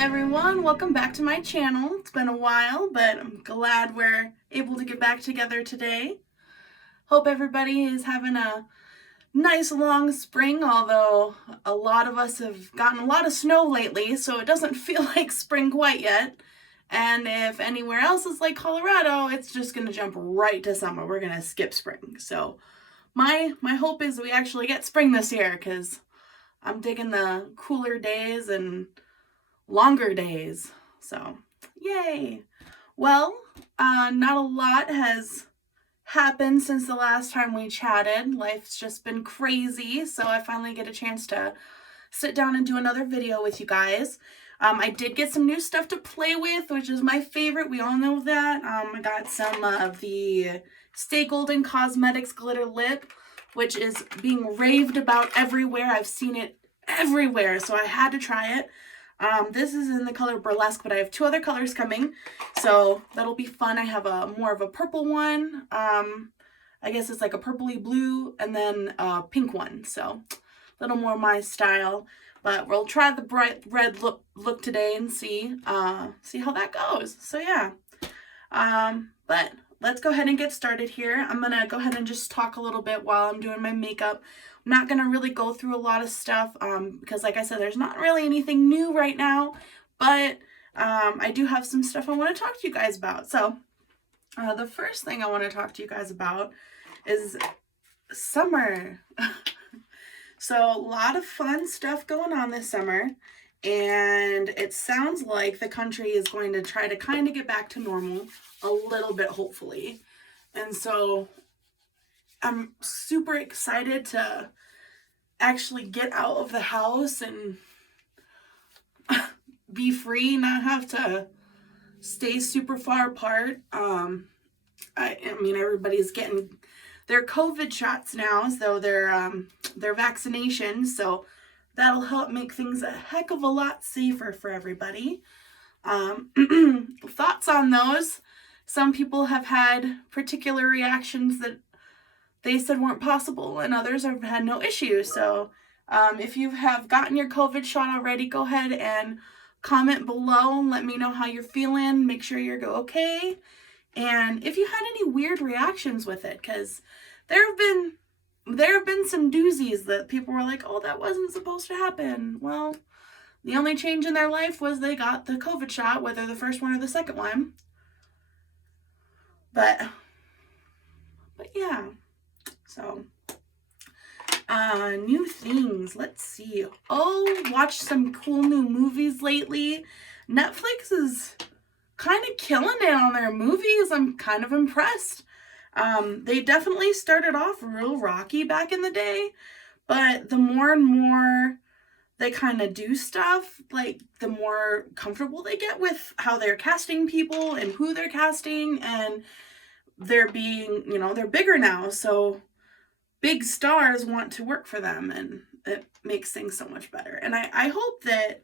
everyone, welcome back to my channel. It's been a while, but I'm glad we're able to get back together today. Hope everybody is having a nice long spring, although a lot of us have gotten a lot of snow lately, so it doesn't feel like spring quite yet. And if anywhere else is like Colorado, it's just gonna jump right to summer. We're gonna skip spring. So my hope is we actually get spring this year, because I'm digging the cooler days and longer days. So yay. Well, not a lot has happened since the last time we chatted. Life's just been crazy, so I finally get a chance to sit down and do another video with you guys. I did get some new stuff to play with, which is my favorite. We all know that. I got some of the Stay Golden Cosmetics Glitter Lip, which is being raved about everywhere. I've seen it everywhere, so I had to try it. This is in the color Burlesque, but I have two other colors coming, so that'll be fun. I have a more of a purple one. I guess it's like a purpley blue, and then a pink one, so a little more my style. But we'll try the bright red look today and see how that goes. So yeah, but let's go ahead and get started here. I'm gonna go ahead and just talk a little bit while I'm doing my makeup. I'm not gonna really go through a lot of stuff because, like I said, there's not really anything new right now, but I do have some stuff I want to talk to you guys about. So the first thing I want to talk to you guys about is summer. So a lot of fun stuff going on this summer, and it sounds like the country is going to try to kind of get back to normal a little bit, hopefully. And so I'm super excited to actually get out of the house and be free, not have to stay super far apart. I mean, everybody's getting their COVID shots now, so their vaccinations, so that'll help make things a heck of a lot safer for everybody. Thoughts on those? Some people have had particular reactions that they said weren't possible, and others have had no issues. So if you have gotten your COVID shot already, go ahead and comment below and let me know how you're feeling. Make sure you're okay. And if you had any weird reactions with it, because there have been some doozies that people were like, oh, that wasn't supposed to happen. Well, the only change in their life was they got the COVID shot, whether the first one or the second one. But yeah. So new things. Let's see. Oh, watched some cool new movies lately. Netflix is kind of killing it on their movies. I'm kind of impressed. They definitely started off real rocky back in the day, but the more and more they kind of do stuff, like the more comfortable they get with how they're casting people and who they're casting, and they're being, they're bigger now, so big stars want to work for them, and it makes things so much better. And I hope that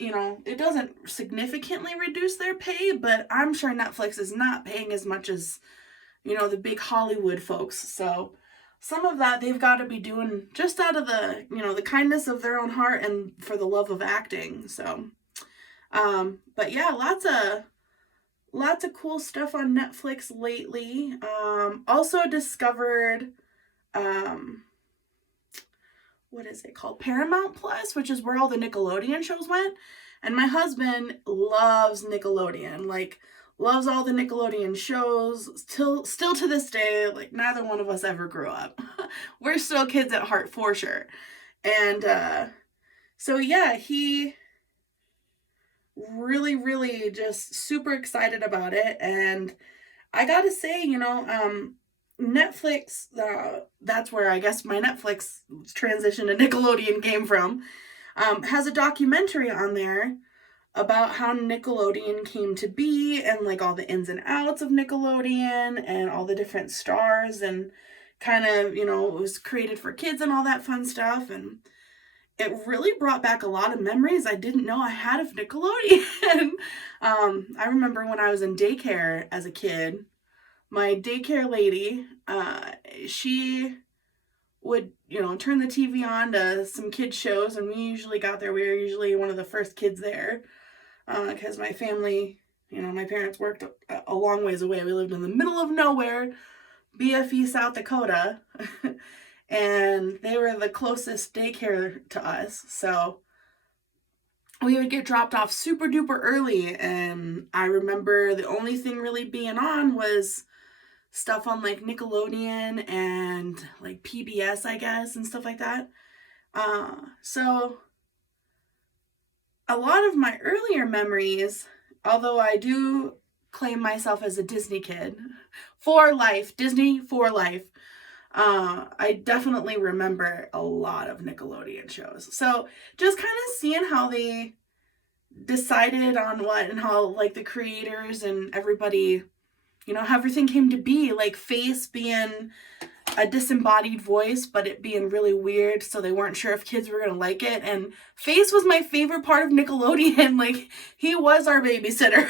it doesn't significantly reduce their pay, but I'm sure Netflix is not paying as much as, the big Hollywood folks. So some of that they've got to be doing just out of the, the kindness of their own heart and for the love of acting. So, but yeah, lots of cool stuff on Netflix lately. Also discovered, what is it called? Paramount Plus, which is where all the Nickelodeon shows went. And my husband loves Nickelodeon, loves all the Nickelodeon shows, still to this day. Like, neither one of us ever grew up. We're still kids at heart, for sure. And so yeah, he really just super excited about it. And I gotta say, Netflix, that's where I guess my Netflix transition to Nickelodeon came from, has a documentary on there about how Nickelodeon came to be, and all the ins and outs of Nickelodeon and all the different stars, and kind of, it was created for kids and all that fun stuff. And it really brought back a lot of memories I didn't know I had of Nickelodeon. I remember when I was in daycare as a kid, my daycare lady, she would, turn the TV on to some kids shows, and we usually got there. We were usually one of the first kids there, because my family, my parents worked a long ways away. We lived in the middle of nowhere, BFE, South Dakota, and they were the closest daycare to us. So we would get dropped off super duper early, and I remember the only thing really being on was stuff on like Nickelodeon and like PBS, I guess, and stuff like that. So a lot of my earlier memories, although I do claim myself as a Disney kid for life, Disney for life, I definitely remember a lot of Nickelodeon shows. So just kind of seeing how they decided on what, and how like the creators and everybody, how everything came to be, like Face being a disembodied voice, but it being really weird, so they weren't sure if kids were gonna like it. And Face was my favorite part of Nickelodeon. Like, he was our babysitter.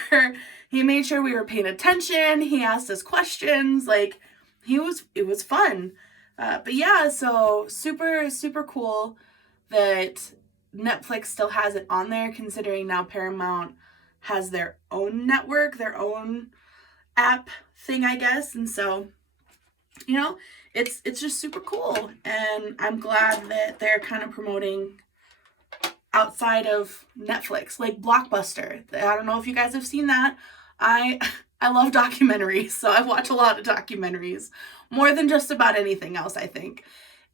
He made sure we were paying attention. He asked us questions. Like, it was fun. But yeah, so super, super cool that Netflix still has it on there, considering now Paramount has their own network, their own app thing, I guess. And so, it's just super cool, and I'm glad that they're kind of promoting outside of Netflix, like Blockbuster. I don't know if you guys have seen that. I love documentaries, so I watch a lot of documentaries, more than just about anything else, I think.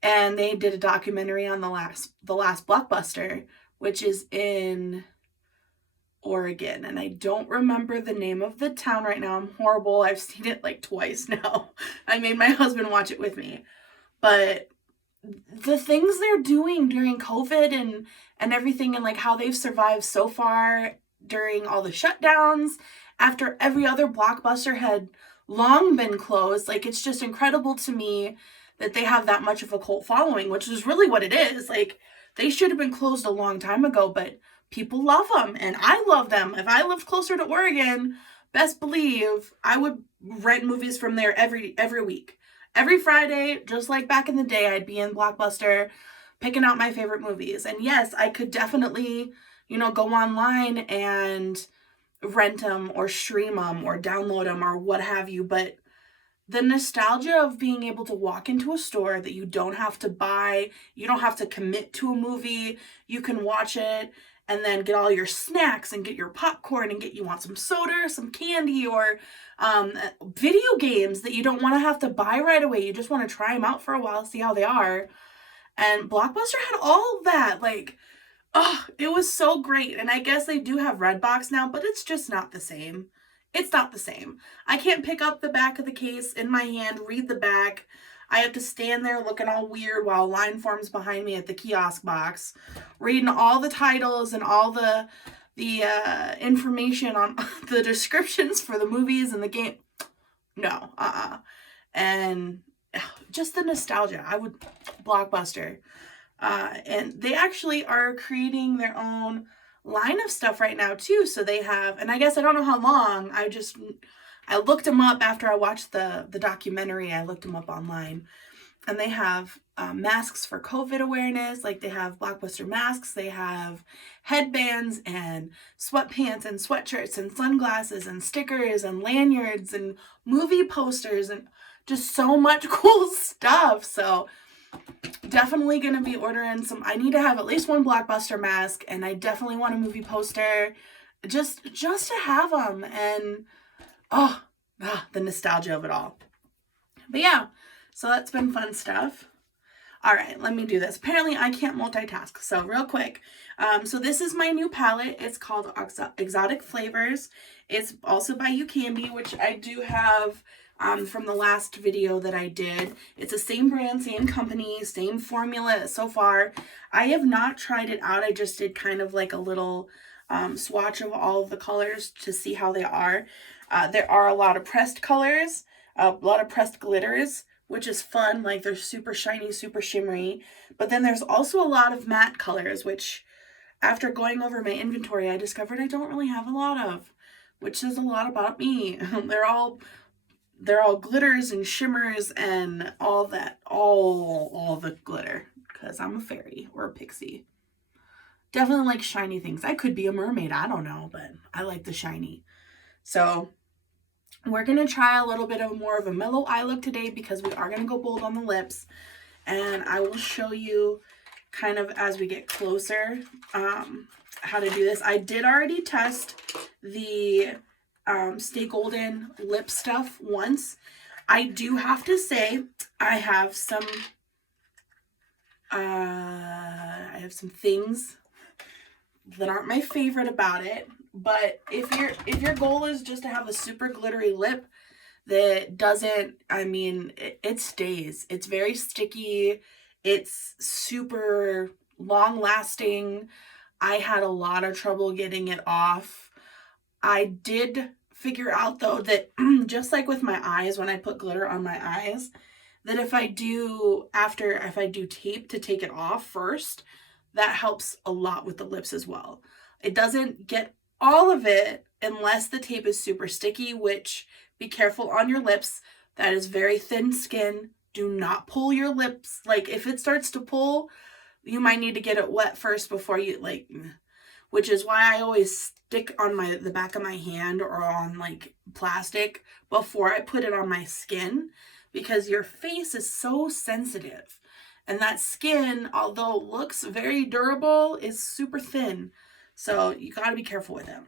And they did a documentary on the last Blockbuster, which is in Oregon, and I don't remember the name of the town right now. I'm horrible. I've seen it like twice now. I made my husband watch it with me. But the things they're doing during COVID and everything, and like how they've survived so far during all the shutdowns, after every other Blockbuster had long been closed, like, it's just incredible to me that they have that much of a cult following, which is really what it is. Like, they should have been closed a long time ago, but people love them, and I love them. If I lived closer to Oregon, best believe I would rent movies from there every week. Every Friday, just like back in the day, I'd be in Blockbuster picking out my favorite movies. And yes, I could definitely, go online and rent them or stream them or download them or what have you, but the nostalgia of being able to walk into a store that you don't have to buy, you don't have to commit to a movie, you can watch it and then get all your snacks and get your popcorn and you want some soda, some candy, or video games that you don't want to have to buy right away. You just want to try them out for a while, see how they are. And Blockbuster had all that. Like, oh, it was so great. And I guess they do have Redbox now, but it's just not the same. It's not the same. I can't pick up the back of the case in my hand, read the back. I have to stand there looking all weird while a line forms behind me at the kiosk box, reading all the titles and all the information on the descriptions for the movies and the game. No, And just the nostalgia. Blockbuster. And they actually are creating their own line of stuff right now too. So they have, and I guess I don't know how long, I looked them up after I watched the documentary. I looked them up online, and they have masks for COVID awareness. Like, they have Blockbuster masks, they have headbands and sweatpants and sweatshirts and sunglasses and stickers and lanyards and movie posters and just so much cool stuff. So definitely gonna be ordering some. I need to have at least one Blockbuster mask, and I definitely want a movie poster, just to have them. And the nostalgia of it all. But yeah, so that's been fun stuff. All right, let me do this. Apparently I can't multitask, so real quick. So this is my new palette. It's called Exotic Flavors. It's also by UCANBE, which I do have from the last video that I did. It's the same brand, same company, same formula so far. I have not tried it out. I just did kind of like a little swatch of all of the colors to see how they are. There are a lot of pressed colors, a lot of pressed glitters, which is fun. Like, they're super shiny, super shimmery. But then there's also a lot of matte colors, which after going over my inventory, I discovered I don't really have a lot of, which says a lot about me. They're all they're all glitters and shimmers and all that, all the glitter, because I'm a fairy or a pixie. Definitely like shiny things. I could be a mermaid, I don't know, but I like the shiny. So we're going to try a little bit of more of a mellow eye look today because we are going to go bold on the lips. And I will show you kind of as we get closer how to do this. I did already test the Stay Golden lip stuff once. I do have to say I have some things that aren't my favorite about it. But if your goal is just to have a super glittery lip that doesn't, I mean, it stays. It's very sticky. It's super long lasting. I had a lot of trouble getting it off. I did figure out though that just like with my eyes, when I put glitter on my eyes, that if I do tape to take it off first, that helps a lot with the lips as well. It doesn't get all of it unless the tape is super sticky, which be careful on your lips. That is very thin skin. Do not pull your lips. Like if it starts to pull, you might need to get it wet first before you which is why I always stick on the back of my hand or on like plastic before I put it on my skin, because your face is so sensitive. And that skin, although it looks very durable, is super thin. So you got to be careful with it.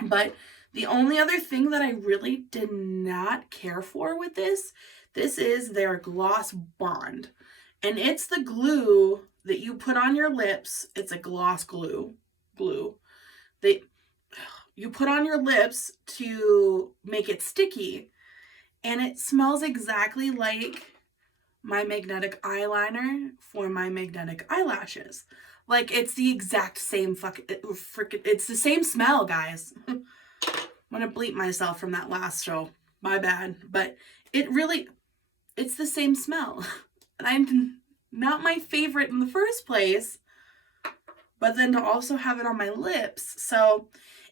But the only other thing that I really did not care for with this is their Gloss Bond. And it's the glue that you put on your lips. It's a gloss glue that you put on your lips to make it sticky. And it smells exactly like my magnetic eyeliner for my magnetic eyelashes. Like it's the exact same it's the same smell, guys. I'm gonna bleep myself from that last show. My bad. But it's the same smell. And I'm not my favorite in the first place, but then to also have it on my lips. So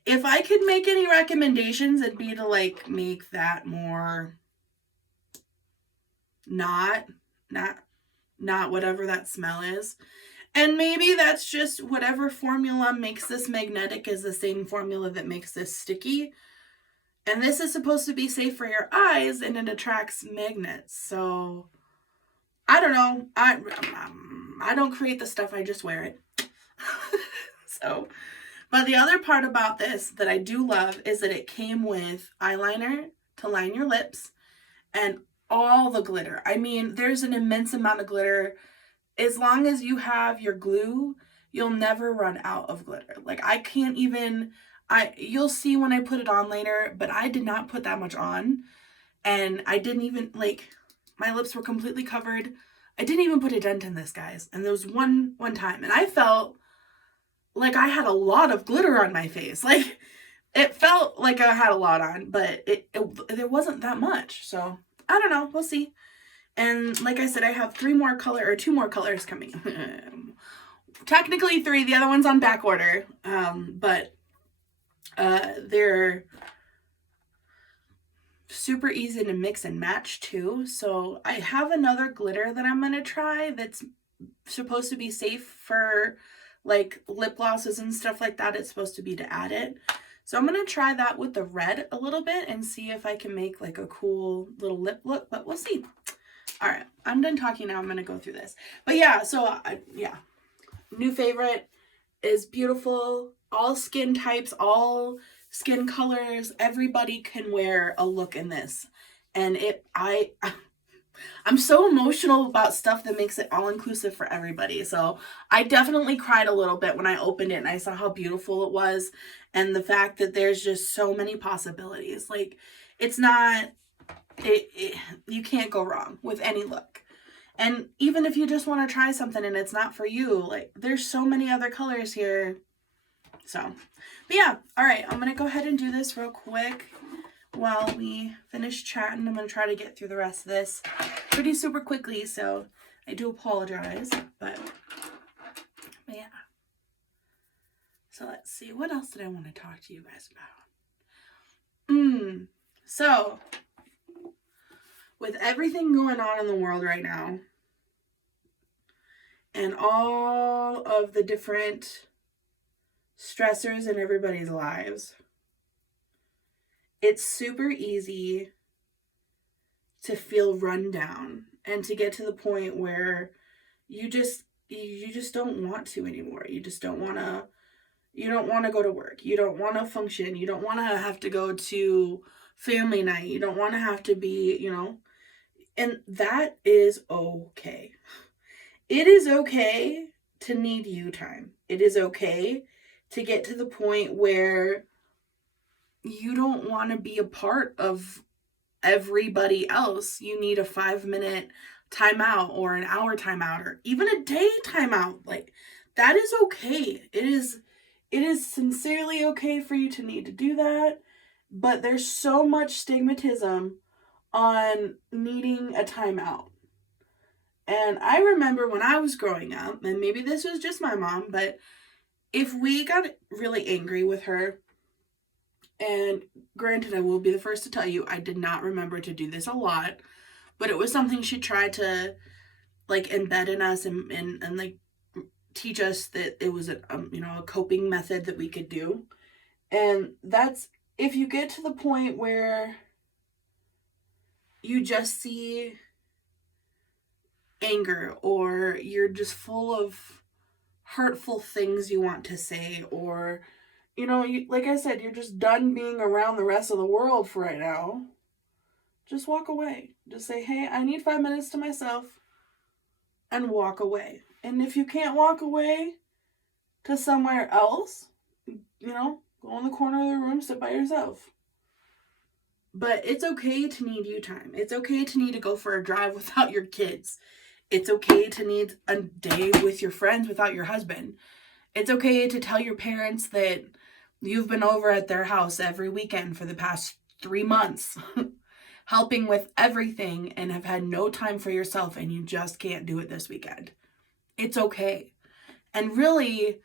if I could make any recommendations, it'd be to like make that more not whatever that smell is. And maybe that's just whatever formula makes this magnetic is the same formula that makes this sticky. And this is supposed to be safe for your eyes, and it attracts magnets. So I don't know. I don't create the stuff, I just wear it. So, but the other part about this that I do love is that it came with eyeliner to line your lips and all the glitter. I mean, there's an immense amount of glitter. As long as you have your glue, you'll never run out of glitter. Like I can't even, you'll see when I put it on later, but I did not put that much on. And I didn't even, like, my lips were completely covered. I didn't even put a dent in this, guys. And there was one time, and I felt like I had a lot of glitter on my face. Like, it felt like I had a lot on, but there wasn't that much. So, I don't know. We'll see. And like I said, I have 2 more colors coming. Technically 3. The other one's on back order. But they're super easy to mix and match too. So I have another glitter that I'm going to try that's supposed to be safe for like lip glosses and stuff like that. It's supposed to be to add it. So I'm going to try that with the red a little bit and see if I can make like a cool little lip look, but we'll see. All right, I'm done talking now. I'm going to go through this. But yeah, so yeah, new favorite is beautiful. All skin types, all skin colors. Everybody can wear a look in this. And I'm so emotional about stuff that makes it all inclusive for everybody. So I definitely cried a little bit when I opened it and I saw how beautiful it was. And the fact that there's just so many possibilities. Like it's not, you can't go wrong with any look. And even if you just want to try something and it's not for you, like there's so many other colors here. So, but yeah, all right, I'm going to go ahead and do this real quick while we finish chatting. I'm going to try to get through the rest of this pretty super quickly, so I do apologize, but yeah. So let's see, what else did I want to talk to you guys about? So with everything going on in the world right now and all of the different stressors in everybody's lives, it's super easy to feel run down and to get to the point where you just don't want to anymore. You just don't want to, you don't want to go to work. You don't want to function. You don't want to have to go to family night. You don't want to have to be, and that is okay. It is okay to need you time. It is okay to get to the point where you don't want to be a part of everybody else. You need a 5-minute timeout or an hour timeout or even a day timeout. Like, that is okay. It is sincerely okay for you to need to do that, but there's so much stigmatism on needing a timeout. And I remember when I was growing up, and maybe this was just my mom, but if we got really angry with her, and granted, I will be the first to tell you, I did not remember to do this a lot, but it was something she tried to like embed in us and like teach us that it was a coping method that we could do. And that's, if you get to the point where you just see anger or you're just full of hurtful things you want to say, or like I said, you're just done being around the rest of the world for right now, just walk away. Just say, hey, I need 5 minutes to myself, and walk away. And if you can't walk away to somewhere else, go in the corner of the room, sit by yourself. But it's okay to need you time. It's okay to need to go for a drive without your kids. It's okay to need a day with your friends without your husband. It's okay to tell your parents that you've been over at their house every weekend for the past 3 months, helping with everything, and have had no time for yourself, and you just can't do it this weekend. It's okay. And really,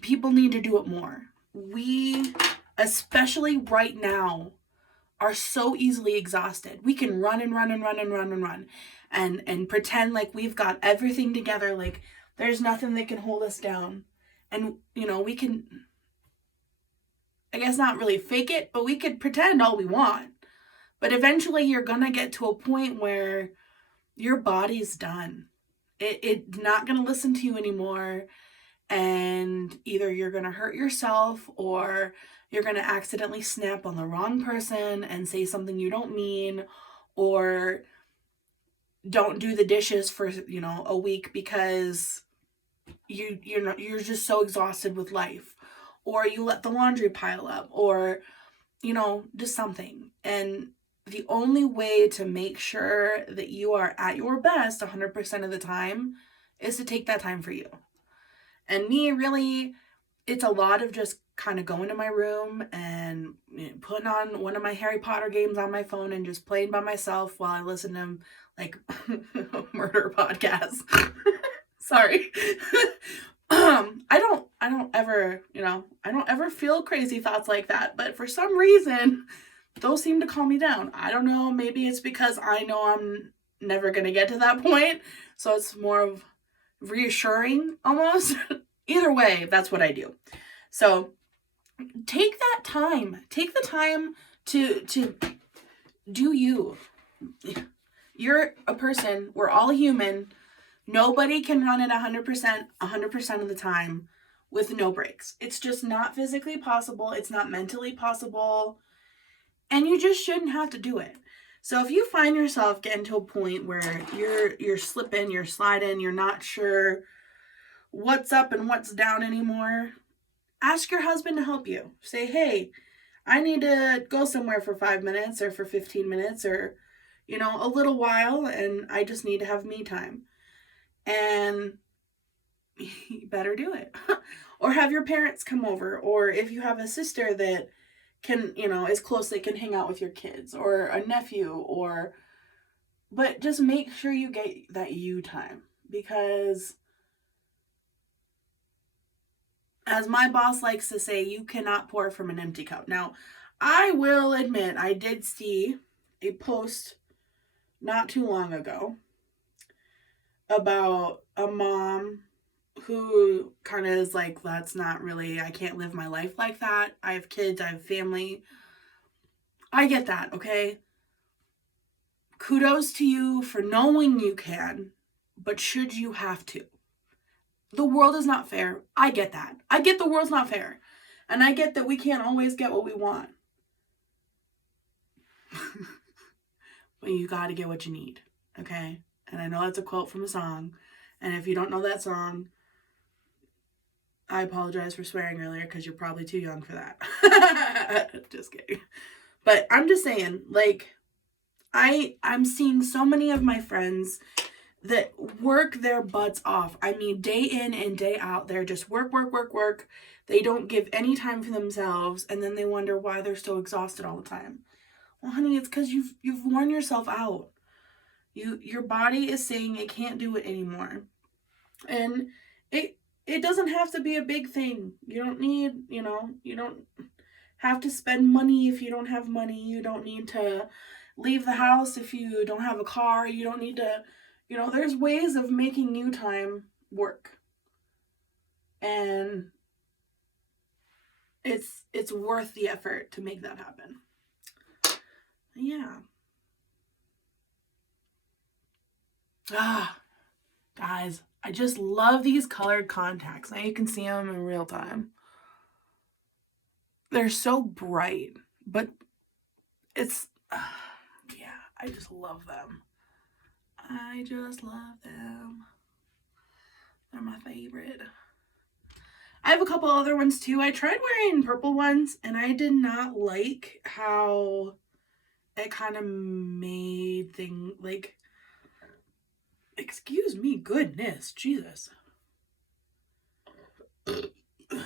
people need to do it more. We, especially right now, are so easily exhausted. We can run and run and run and run and run and pretend like we've got everything together, like there's nothing that can hold us down. And, we can, I guess not really fake it, but we could pretend all we want. But eventually you're going to get to a point where your body's done. It's not going to listen to you anymore. And either you're going to hurt yourself, or you're going to accidentally snap on the wrong person and say something you don't mean, or don't do the dishes for, a week because you're just so exhausted with life, or you let the laundry pile up, or, just something. And the only way to make sure that you are at your best 100% of the time is to take that time for you. And me, really, it's a lot of just kind of going to my room and putting on one of my Harry Potter games on my phone and just playing by myself while I listen to like murder podcasts. Sorry. I don't ever feel crazy thoughts like that, but for some reason those seem to calm me down. I don't know, maybe it's because I know I'm never going to get to that point, so it's more of reassuring almost. Either way, that's what I do. So take that time. Take the time to do you. You're a person. We're all human. Nobody can run it 100% of the time with no breaks. It's just not physically possible. It's not mentally possible. And you just shouldn't have to do it. So if you find yourself getting to a point where you're slipping, you're sliding, you're not sure what's up and what's down anymore, ask your husband to help you. Say, hey, I need to go somewhere for 5 minutes or for 15 minutes or, a little while, and I just need to have me time. And you better do it. Or have your parents come over, or if you have a sister that can, is close, they can hang out with your kids, or a nephew, but just make sure you get that you time, because as my boss likes to say, you cannot pour from an empty cup. Now, I will admit, I did see a post not too long ago about a mom who kind of is like, that's not really, I can't live my life like that. I have kids, I have family. I get that, okay? Kudos to you for knowing you can, but should you have to? The world is not fair. I get that. I get the world's not fair. And I get that we can't always get what we want. But you gotta get what you need, okay? And I know that's a quote from a song. And if you don't know that song, I apologize for swearing earlier because you're probably too young for that. Just kidding. But I'm just saying, like, I'm seeing so many of my friends that work their butts off. I mean, day in and day out, they're just work. They don't give any time for themselves, and then they wonder why they're so exhausted all the time. Well, honey, it's because you've worn yourself out. Your body is saying it can't do it anymore. And it doesn't have to be a big thing. You don't need, you don't have to spend money if you don't have money. You don't need to leave the house if you don't have a car. You don't need to, there's ways of making you time work. And it's worth the effort to make that happen. Yeah. Guys, I just love these colored contacts. Now you can see them in real time. They're so bright, but it's, yeah, I just love them. I just love them. They're my favorite. I have a couple other ones too. I tried wearing purple ones and I did not like how it kind of made things like, excuse me, goodness, Jesus.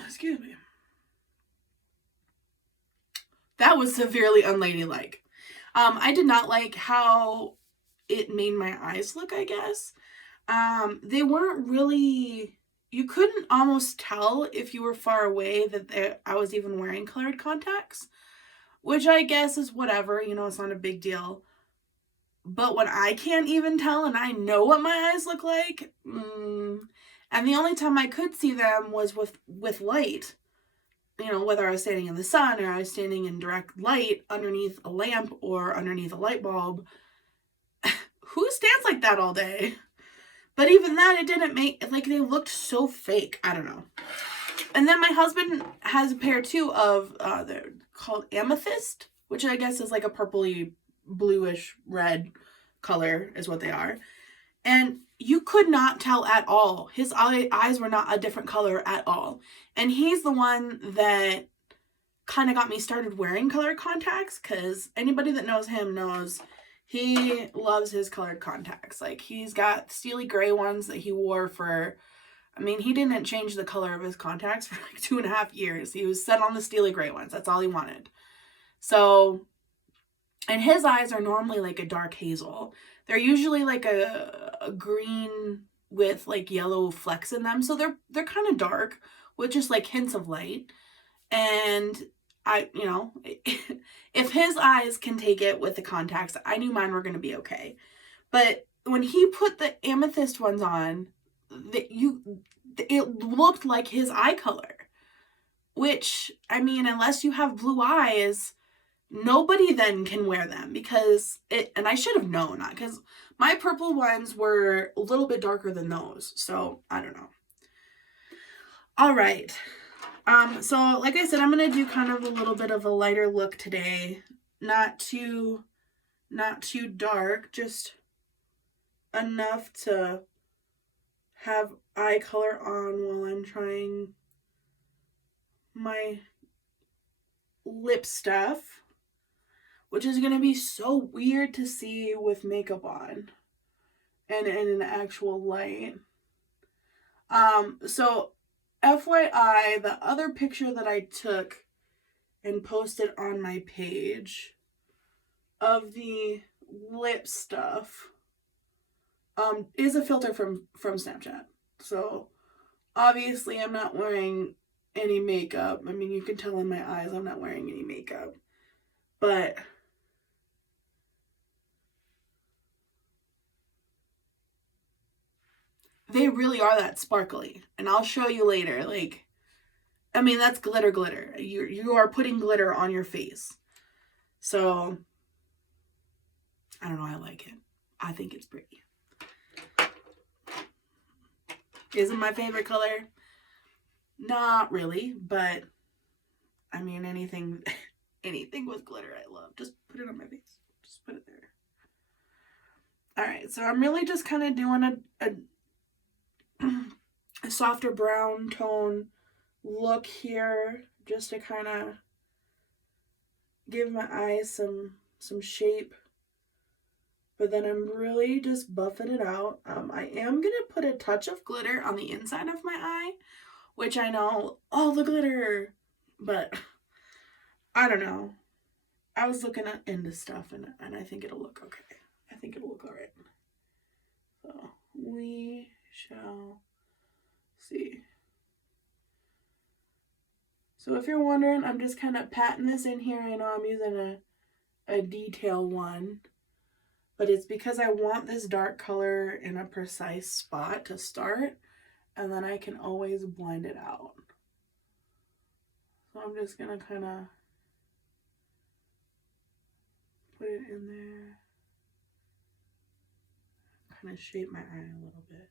Excuse me. That was severely unladylike. I did not like how it made my eyes look, I guess. They weren't really, you couldn't almost tell if you were far away that I was even wearing colored contacts, which I guess is whatever, it's not a big deal. But when I can't even tell and I know what my eyes look like, and the only time I could see them was with light, whether I was standing in the sun or I was standing in direct light underneath a lamp or underneath a light bulb. Who stands like that all day? But even that, it didn't make, like, they looked so fake. I don't know. And then my husband has a pair too of, they're called Amethyst, which I guess is like a purpley, bluish red color is what they are. And you could not tell at all. His eyes were not a different color at all. And he's the one that kind of got me started wearing colored contacts, because anybody that knows him knows he loves his colored contacts. Like, he's got steely gray ones that he wore for, he didn't change the color of his contacts for like 2.5 years. He was set on the steely gray ones. That's all he wanted. So, and his eyes are normally like a dark hazel. They're usually like a green with like yellow flecks in them. So they're kind of dark with just like hints of light. And if his eyes can take it with the contacts, I knew mine were going to be okay. But when he put the amethyst ones on, it looked like his eye color. Which, unless you have blue eyes, nobody then can wear them, because and I should have known that, because my purple ones were a little bit darker than those. So, I don't know. All right. So like I said, I'm going to do kind of a little bit of a lighter look today. Not too dark, just enough to have eye color on while I'm trying my lip stuff, which is going to be so weird to see with makeup on and in an actual light. So FYI, the other picture that I took and posted on my page of the lip stuff is a filter from Snapchat. So obviously I'm not wearing any makeup. You can tell in my eyes I'm not wearing any makeup. But they really are that sparkly. And I'll show you later. Like, I mean, that's glitter glitter. You are putting glitter on your face. So, I don't know, I like it. I think it's pretty. Is it my favorite color? Not really, but I mean, anything with glitter I love. Just put it on my face. Just put it there. Alright, so I'm really just kind of doing a softer brown tone look here, just to kind of give my eyes some shape. But then I'm really just buffing it out. I am going to put a touch of glitter on the inside of my eye, which I know, all the glitter, but I don't know. I was looking into stuff, and I think it'll look okay. I think it'll look all right. So we shall see. So if you're wondering, I'm just kind of patting this in here. I know I'm using a detail one, but it's because I want this dark color in a precise spot to start, and then I can always blend it out. So I'm just going to kind of put it in there, kind of shape my eye a little bit.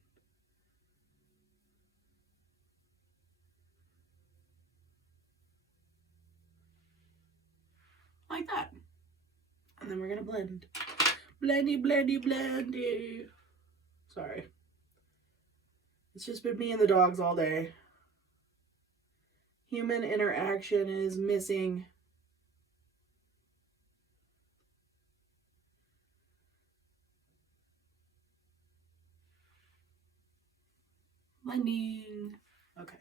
Like that. And then we're going to blend. Blendy, blendy, blendy. Sorry. It's just been me and the dogs all day. Human interaction is missing. Blending. Okay.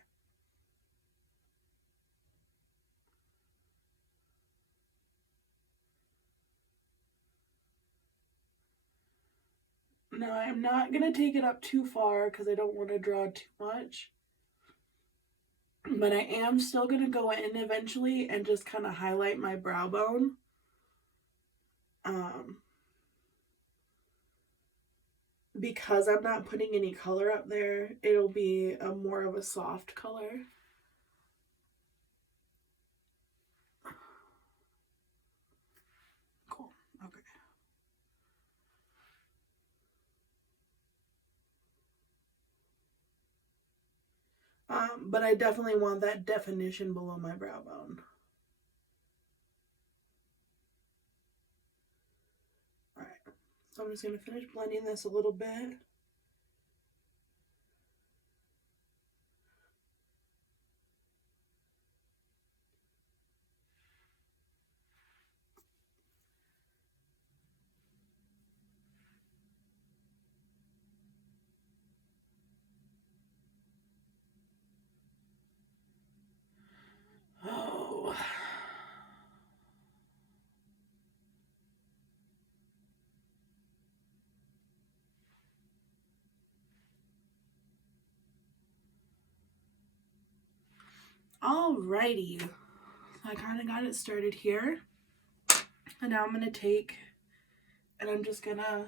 Now I'm not going to take it up too far because I don't want to draw too much. But I am still going to go in eventually and just kind of highlight my brow bone. Because I'm not putting any color up there, it'll be a more of a soft color. Cool. Okay. But I definitely want that definition below my brow bone. Alright, so I'm just going to finish blending this a little bit. Oh. Alrighty, so I kind of got it started here, and now I'm going to take, and I'm just going to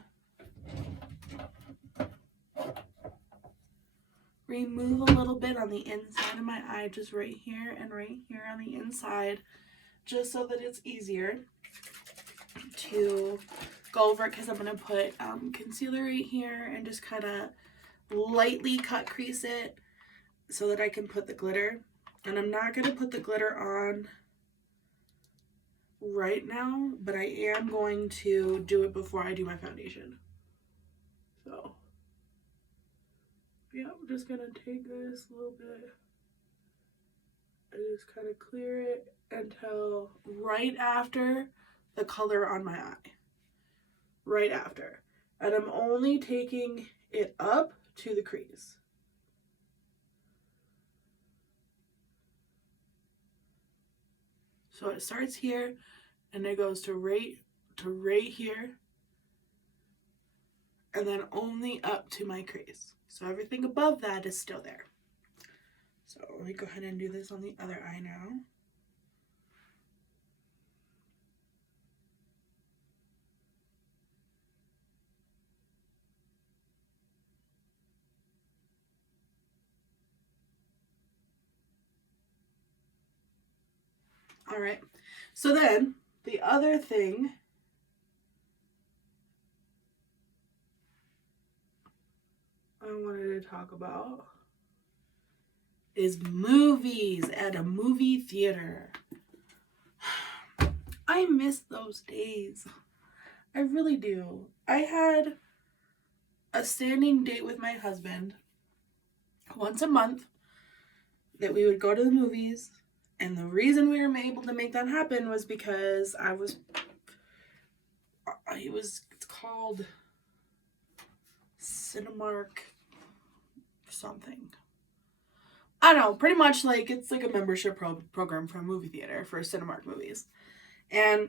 remove a little bit on the inside of my eye, just right here and right here on the inside, just so that it's easier to go over it, because I'm going to put concealer right here and just kind of lightly cut crease it so that I can put the glitter. And I'm not going to put the glitter on right now, but I am going to do it before I do my foundation. So, yeah, I'm just going to take this a little bit and just kind of clear it until right after the color on my eye. Right after. And I'm only taking it up to the crease. So it starts here and it goes to right here, and then only up to my crease. So everything above that is still there. So let me go ahead and do this on the other eye now. All right. So then the other thing I wanted to talk about is movies at a movie theater. I miss those days. I really do. I had a standing date with my husband once a month that we would go to the movies. And the reason we were able to make that happen was because it's called Cinemark something. I don't know, pretty much like it's like a membership program for a movie theater for Cinemark movies. And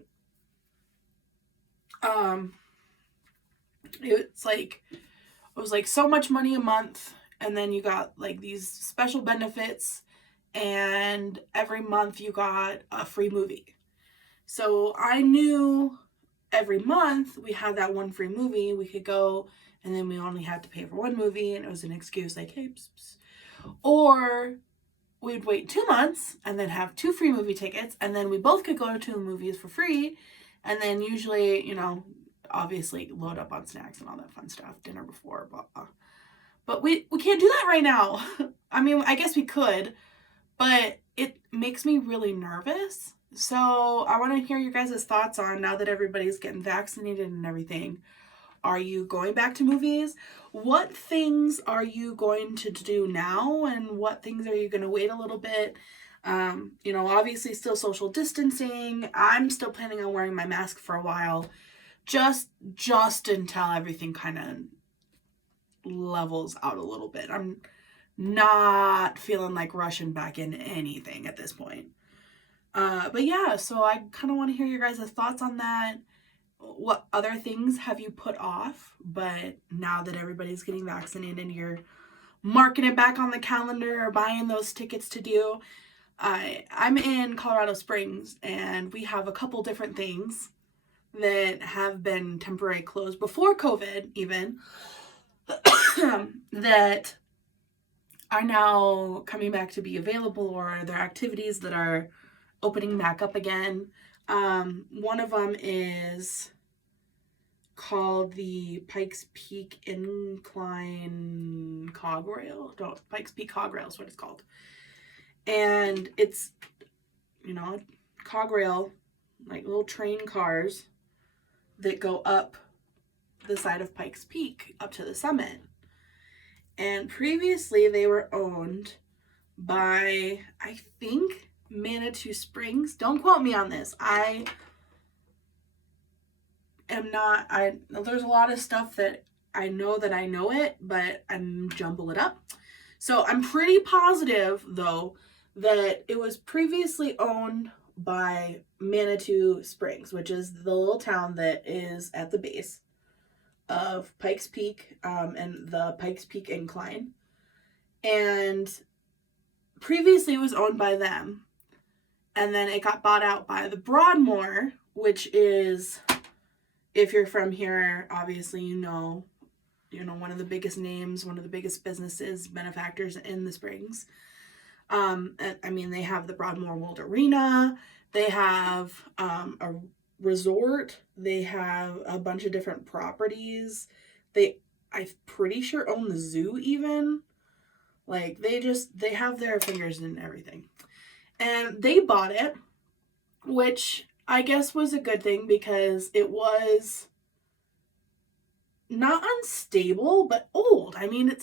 it was like so much money a month, and then you got like these special benefits, and every month you got a free movie. So I knew every month we had that one free movie we could go, and then we only had to pay for one movie, and it was an excuse like, hey, psst, psst. Or we'd wait 2 months and then have 2 free movie tickets, and then we both could go to the movies for free, and then usually, you know, obviously load up on snacks and all that fun stuff, dinner before, blah, blah. But we can't do that right now. I mean, I guess we could, but it makes me really nervous. So I want to hear your guys' thoughts on, now that everybody's getting vaccinated and everything, are you going back to movies? What things are you going to do now, and what things are you going to wait a little bit? You know, obviously still social distancing. I'm still planning on wearing my mask for a while, just until everything kind of levels out a little bit. I'm not feeling like rushing back into anything at this point. But yeah, so I kind of want to hear your guys' thoughts on that. What other things have you put off, but now that everybody's getting vaccinated, you're marking it back on the calendar or buying those tickets to do? I'm in Colorado Springs, and we have a couple different things that have been temporarily closed before COVID even, that are now coming back to be available, or there are activities that are opening back up again. One of them is called the Pikes Peak Incline Cograil. Pikes Peak Cograil is what it's called. And it's, you know, cograil, like little train cars that go up the side of Pikes Peak up to the summit. And previously they were owned by, I think, Manitou Springs. Don't quote me on this. There's a lot of stuff that I know it, but I'm jumble it up. So I'm pretty positive, though, that it was previously owned by Manitou Springs, which is the little town that is at the base of Pikes Peak, and the Pikes Peak Incline. And previously it was owned by them. And then it got bought out by the Broadmoor, which is, if you're from here, obviously you know, one of the biggest names, one of the biggest businesses, benefactors in the Springs. I mean, they have the Broadmoor World Arena, they have a resort, they have a bunch of different properties. I'm pretty sure own the zoo even. Like, they have their fingers in everything. And they bought it, which I guess was a good thing, because it was not unstable, but old. I mean,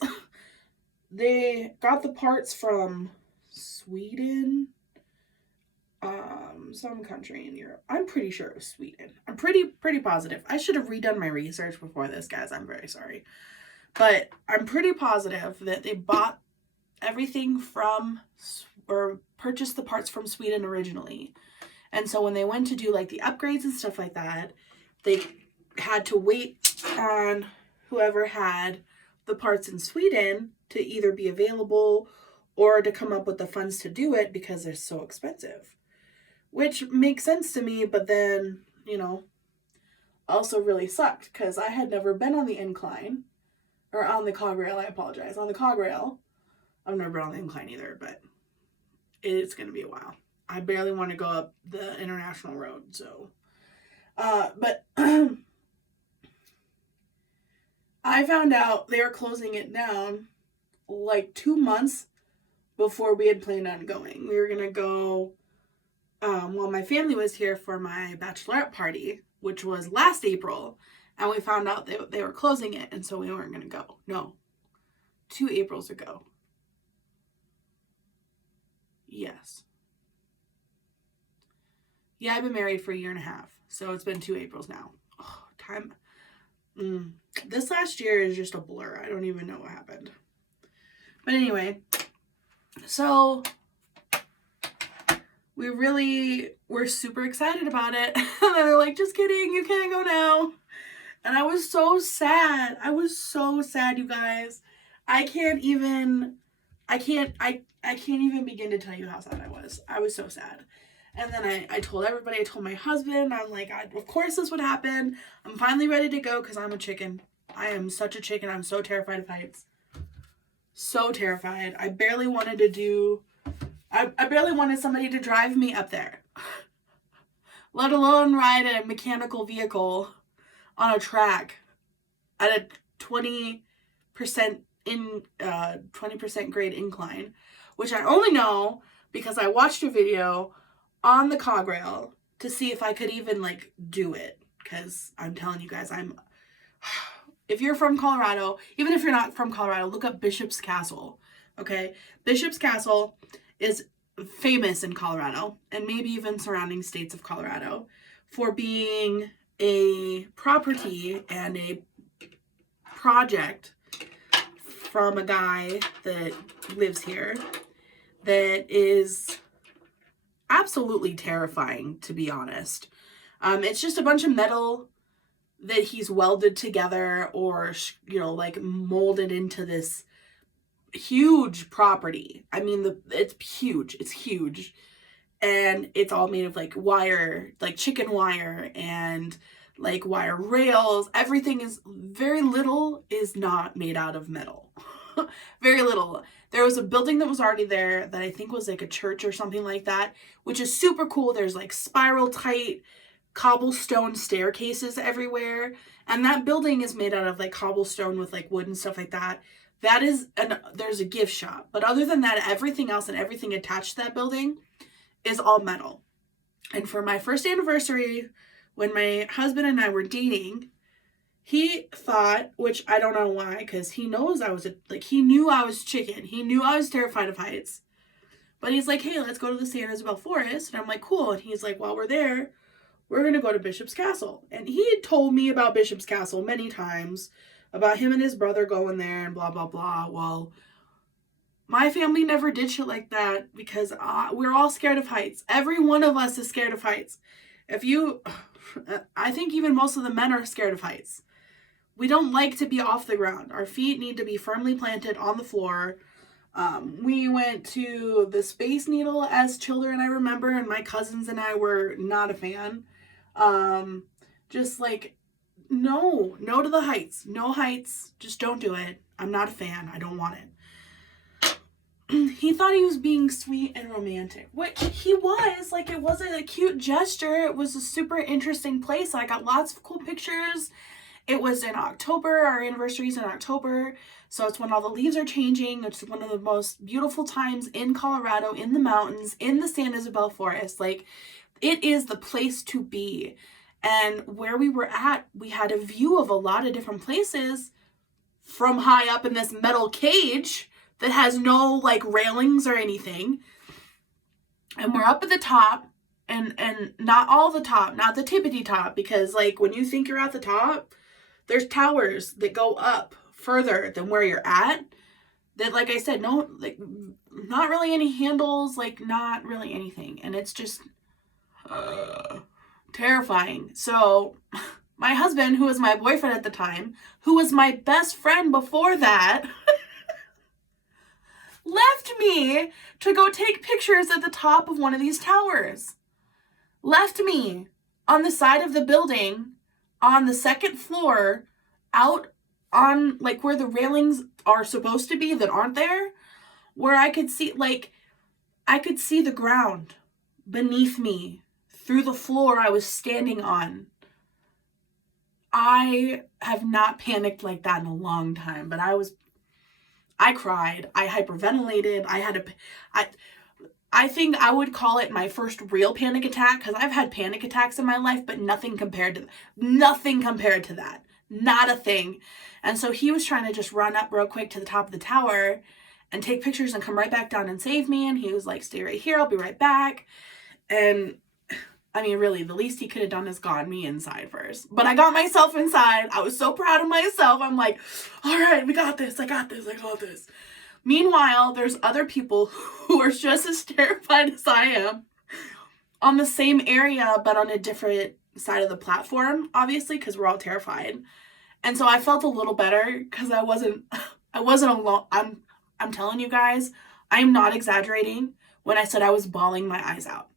they got the parts from Sweden, some country in Europe. I'm pretty sure it was Sweden. I'm pretty positive. I should have redone my research before this, guys. I'm very sorry. But I'm pretty positive that they bought everything from, or purchased the parts from Sweden originally. And so when they went to do like the upgrades and stuff like that, they had to wait on whoever had the parts in Sweden to either be available or to come up with the funds to do it, because they're so expensive. Which makes sense to me, but then, also really sucked, because I had never been on the incline, or on the cograil, I apologize, on the cograil. I've never been on the incline either, but it's going to be a while. I barely want to go up the international road. So, but I found out they were closing it down like 2 months before we had planned on going. We were going to go while my family was here for my bachelorette party, which was last April, and we found out they were closing it, and so we weren't going to go. No, 2 Aprils ago. Yes. Yeah, I've been married for a year and a half, so it's been 2 Aprils now. Oh, time. This last year is just a blur. I don't even know what happened. But anyway, so we're super excited about it. And they're like, just kidding, you can't go now. And I was so sad. I was so sad, you guys. I can't even begin to tell you how sad I was. I was so sad. And then I told everybody, I told my husband, I'm like, of course this would happen. I'm finally ready to go because I'm a chicken. I am such a chicken. I'm so terrified of heights. So terrified. I barely wanted somebody to drive me up there. Let alone ride a mechanical vehicle on a track at a 20% grade incline, which I only know because I watched a video on the cog rail to see if I could even like do it. Because I'm telling you guys, if you're from Colorado, even if you're not from Colorado, look up Bishop's Castle. Okay, Bishop's Castle is famous in Colorado and maybe even surrounding states of Colorado for being a property and a project from a guy that lives here that is absolutely terrifying, to be honest. It's just a bunch of metal that he's welded together or, like molded into this huge property. I mean, it's huge. It's huge. And it's all made of like wire, like chicken wire and like wire rails. Everything is, very little is not made out of metal. Very little. There was a building that was already there that I think was like a church or something like that, which is super cool. There's like spiral tight cobblestone staircases everywhere. And that building is made out of like cobblestone with like wood and stuff like that. There's a gift shop. But other than that, everything else and everything attached to that building is all metal. And for my first anniversary, when my husband and I were dating, he thought, which I don't know why, because he knows he knew I was chicken. He knew I was terrified of heights. But he's like, hey, let's go to the San Isabel Forest. And I'm like, cool. And he's like, while we're there, we're going to go to Bishop's Castle. And he had told me about Bishop's Castle many times, about him and his brother going there and blah, blah, blah. Well, my family never did shit like that because we're all scared of heights. Every one of us is scared of heights. I think even most of the men are scared of heights. We don't like to be off the ground. Our feet need to be firmly planted on the floor. We went to the Space Needle as children, I remember, and my cousins and I were not a fan. Just like, no to the heights. No heights. Just don't do it. I'm not a fan. I don't want it. He thought he was being sweet and romantic, which he was. Like, it wasn't a cute gesture. It was a super interesting place. I got lots of cool pictures. It was in October. Our anniversary is in October. So it's when all the leaves are changing. It's one of the most beautiful times in Colorado, in the mountains, in the San Isabel Forest. Like, it is the place to be. And where we were at, we had a view of a lot of different places from high up in this metal cage that has no like railings or anything. And we're up at the top, and not all the top, not the tippity top, because like when you think you're at the top, there's towers that go up further than where you're at. That, like I said, no, like not really any handles, like not really anything. And it's just terrifying. So my husband, who was my boyfriend at the time, who was my best friend before that, left me to go take pictures at the top of one of these towers. Left me on the side of the building on the second floor, out on like where the railings are supposed to be that aren't there, where I could see the ground. beneath me through the floor I was standing on. I have not panicked like that in a long time, but I cried. I hyperventilated. I think I would call it my first real panic attack, because I've had panic attacks in my life, but nothing compared to that. Not a thing. And so he was trying to just run up real quick to the top of the tower and take pictures and come right back down and save me. And he was like, stay right here, I'll be right back. And I mean, really, the least he could have done is gotten me inside first. But I got myself inside. I was so proud of myself. I'm like, all right, we got this. I got this. Meanwhile, there's other people who are just as terrified as I am on the same area, but on a different side of the platform, obviously, because we're all terrified. And so I felt a little better because I wasn't alone. I'm telling you guys, I am not exaggerating when I said I was bawling my eyes out.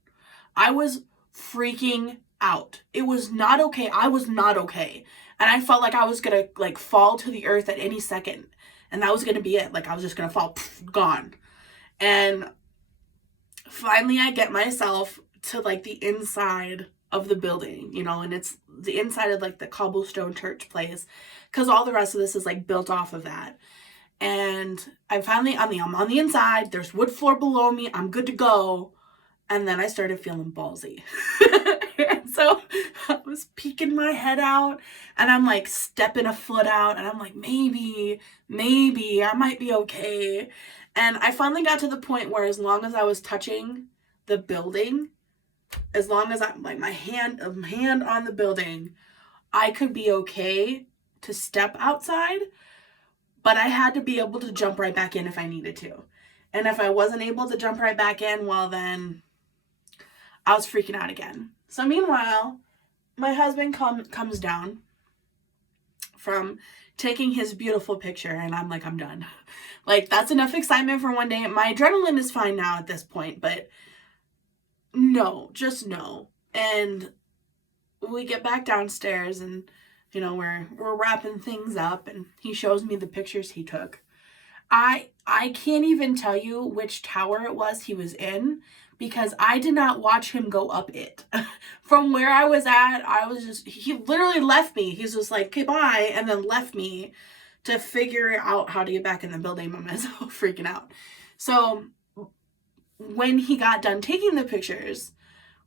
I was freaking out. It was not okay. I was not okay. And I felt like I was going to fall to the earth at any second. And that was going to be it. I was just going to fall, gone. And finally I get myself to the inside of the building, and it's the inside of the cobblestone church place, because all the rest of this is built off of that. And I'm finally I'm on the inside. There's wood floor below me. I'm good to go. And then I started feeling ballsy. And so I was peeking my head out, and I'm stepping a foot out, and I'm like, maybe I might be okay. And I finally got to the point where as long as I was touching the building, as long as I'm my hand on the building, I could be okay to step outside, but I had to be able to jump right back in if I needed to. And if I wasn't able to jump right back in, well then I was freaking out again. So meanwhile, my husband comes down from taking his beautiful picture, and I'm like, I'm done. That's enough excitement for one day. My adrenaline is fine now at this point, but no, just no. And we get back downstairs, and we're wrapping things up, and he shows me the pictures he took. I can't even tell you which tower it was he was in, because I did not watch him go up it. From where I was at, he literally left me. He's just like, okay, bye, and then left me to figure out how to get back in the building by myself, freaking out. So when he got done taking the pictures,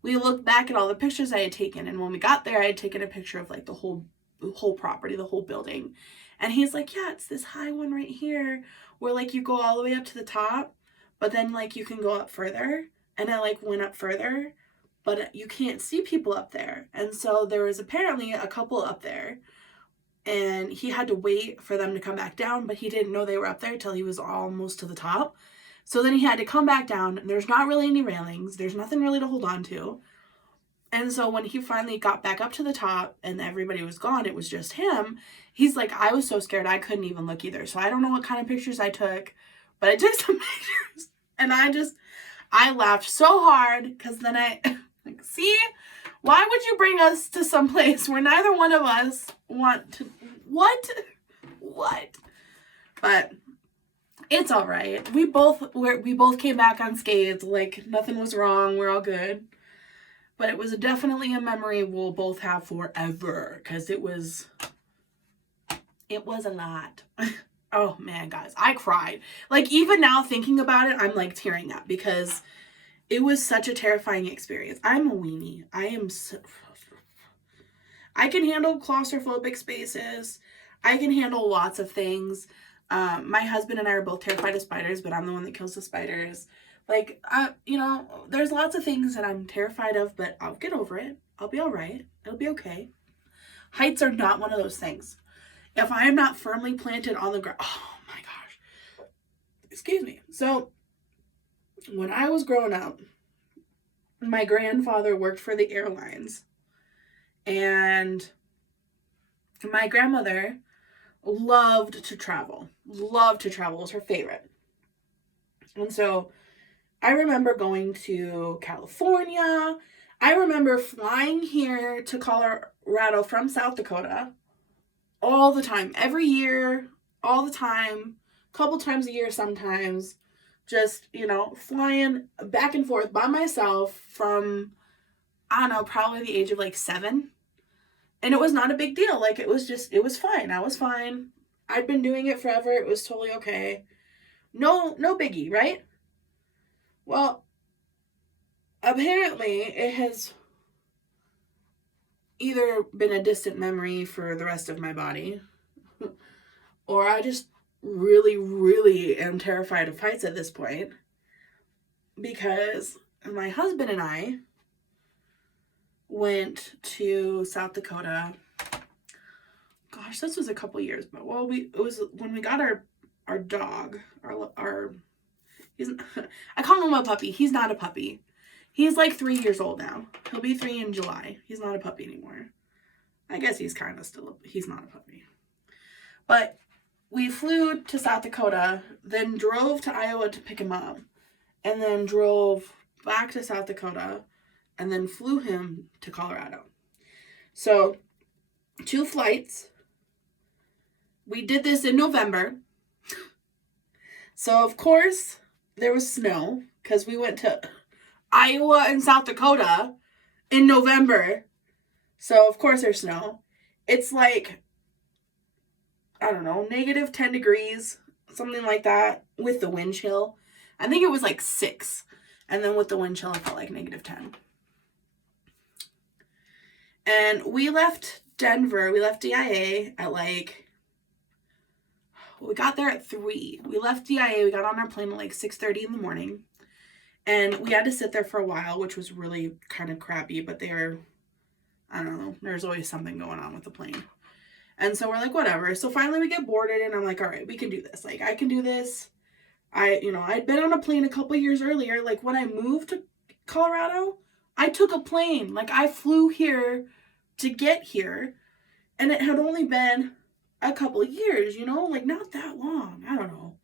we looked back at all the pictures I had taken, and when we got there, I had taken a picture of the whole property, the whole building. And he's like, yeah, it's this high one right here where you go all the way up to the top, but then you can go up further. And I went up further, but you can't see people up there. And so there was apparently a couple up there, and he had to wait for them to come back down, but he didn't know they were up there till he was almost to the top. So then he had to come back down. There's not really any railings. There's nothing really to hold on to. And so when he finally got back up to the top and everybody was gone, it was just him. He's like, I was so scared I couldn't even look either. So I don't know what kind of pictures I took, but I took some pictures, and I laughed so hard, because then see, why would you bring us to some place where neither one of us want to, what? But it's all right. We both came back unscathed, nothing was wrong, we're all good. But it was definitely a memory we'll both have forever, because it was a lot. Oh man, guys, I cried. Even now thinking about it, I'm tearing up, because it was such a terrifying experience. I'm a weenie. I can handle claustrophobic spaces. I can handle lots of things. My husband and I are both terrified of spiders, but I'm the one that kills the spiders. There's lots of things that I'm terrified of, but I'll get over it. I'll be all right. It'll be okay. Heights are not one of those things. If I am not firmly planted on the ground, oh my gosh, excuse me. So when I was growing up, my grandfather worked for the airlines, and my grandmother loved to travel. It was her favorite. And so I remember going to California. I remember flying here to Colorado from South Dakota all the time, every year, all the time, a couple times a year sometimes, just, you know, flying back and forth by myself from, I don't know, probably the age of like 7. And it was not a big deal. Like, it was fine. I was fine. I'd been doing it forever. It was totally okay. No biggie, right? Well, apparently it has either been a distant memory for the rest of my body, or I just really, really am terrified of heights at this point, because my husband and I went to South Dakota. Gosh, this was a couple years, but it was when we got our dog, I call him a puppy. He's not a puppy. He's like 3 years old now. He'll be 3 in July. He's not a puppy anymore. I guess he's kind of still, he's not a puppy. But we flew to South Dakota, then drove to Iowa to pick him up, and then drove back to South Dakota, and then flew him to Colorado. So, 2 flights. We did this in November. So, of course, there was snow, because we went to Iowa and South Dakota in November. So, of course, there's snow. It's like, I don't know, negative 10 degrees, something like that, with the wind chill. I think it was like 6. And then with the wind chill, it felt like negative 10. And we left Denver, we left DIA at like, we got there at 3. We left DIA, we got on our plane at like 6:30 in the morning. And we had to sit there for a while, which was really kind of crappy, but I don't know, there's always something going on with the plane. And so we're like, whatever. So finally we get boarded, and I'm like, all right, we can do this. Like, I can do this. I'd been on a plane a couple years earlier. Like, when I moved to Colorado, I took a plane. Like, I flew here to get here, and it had only been a couple years, like not that long. I don't know.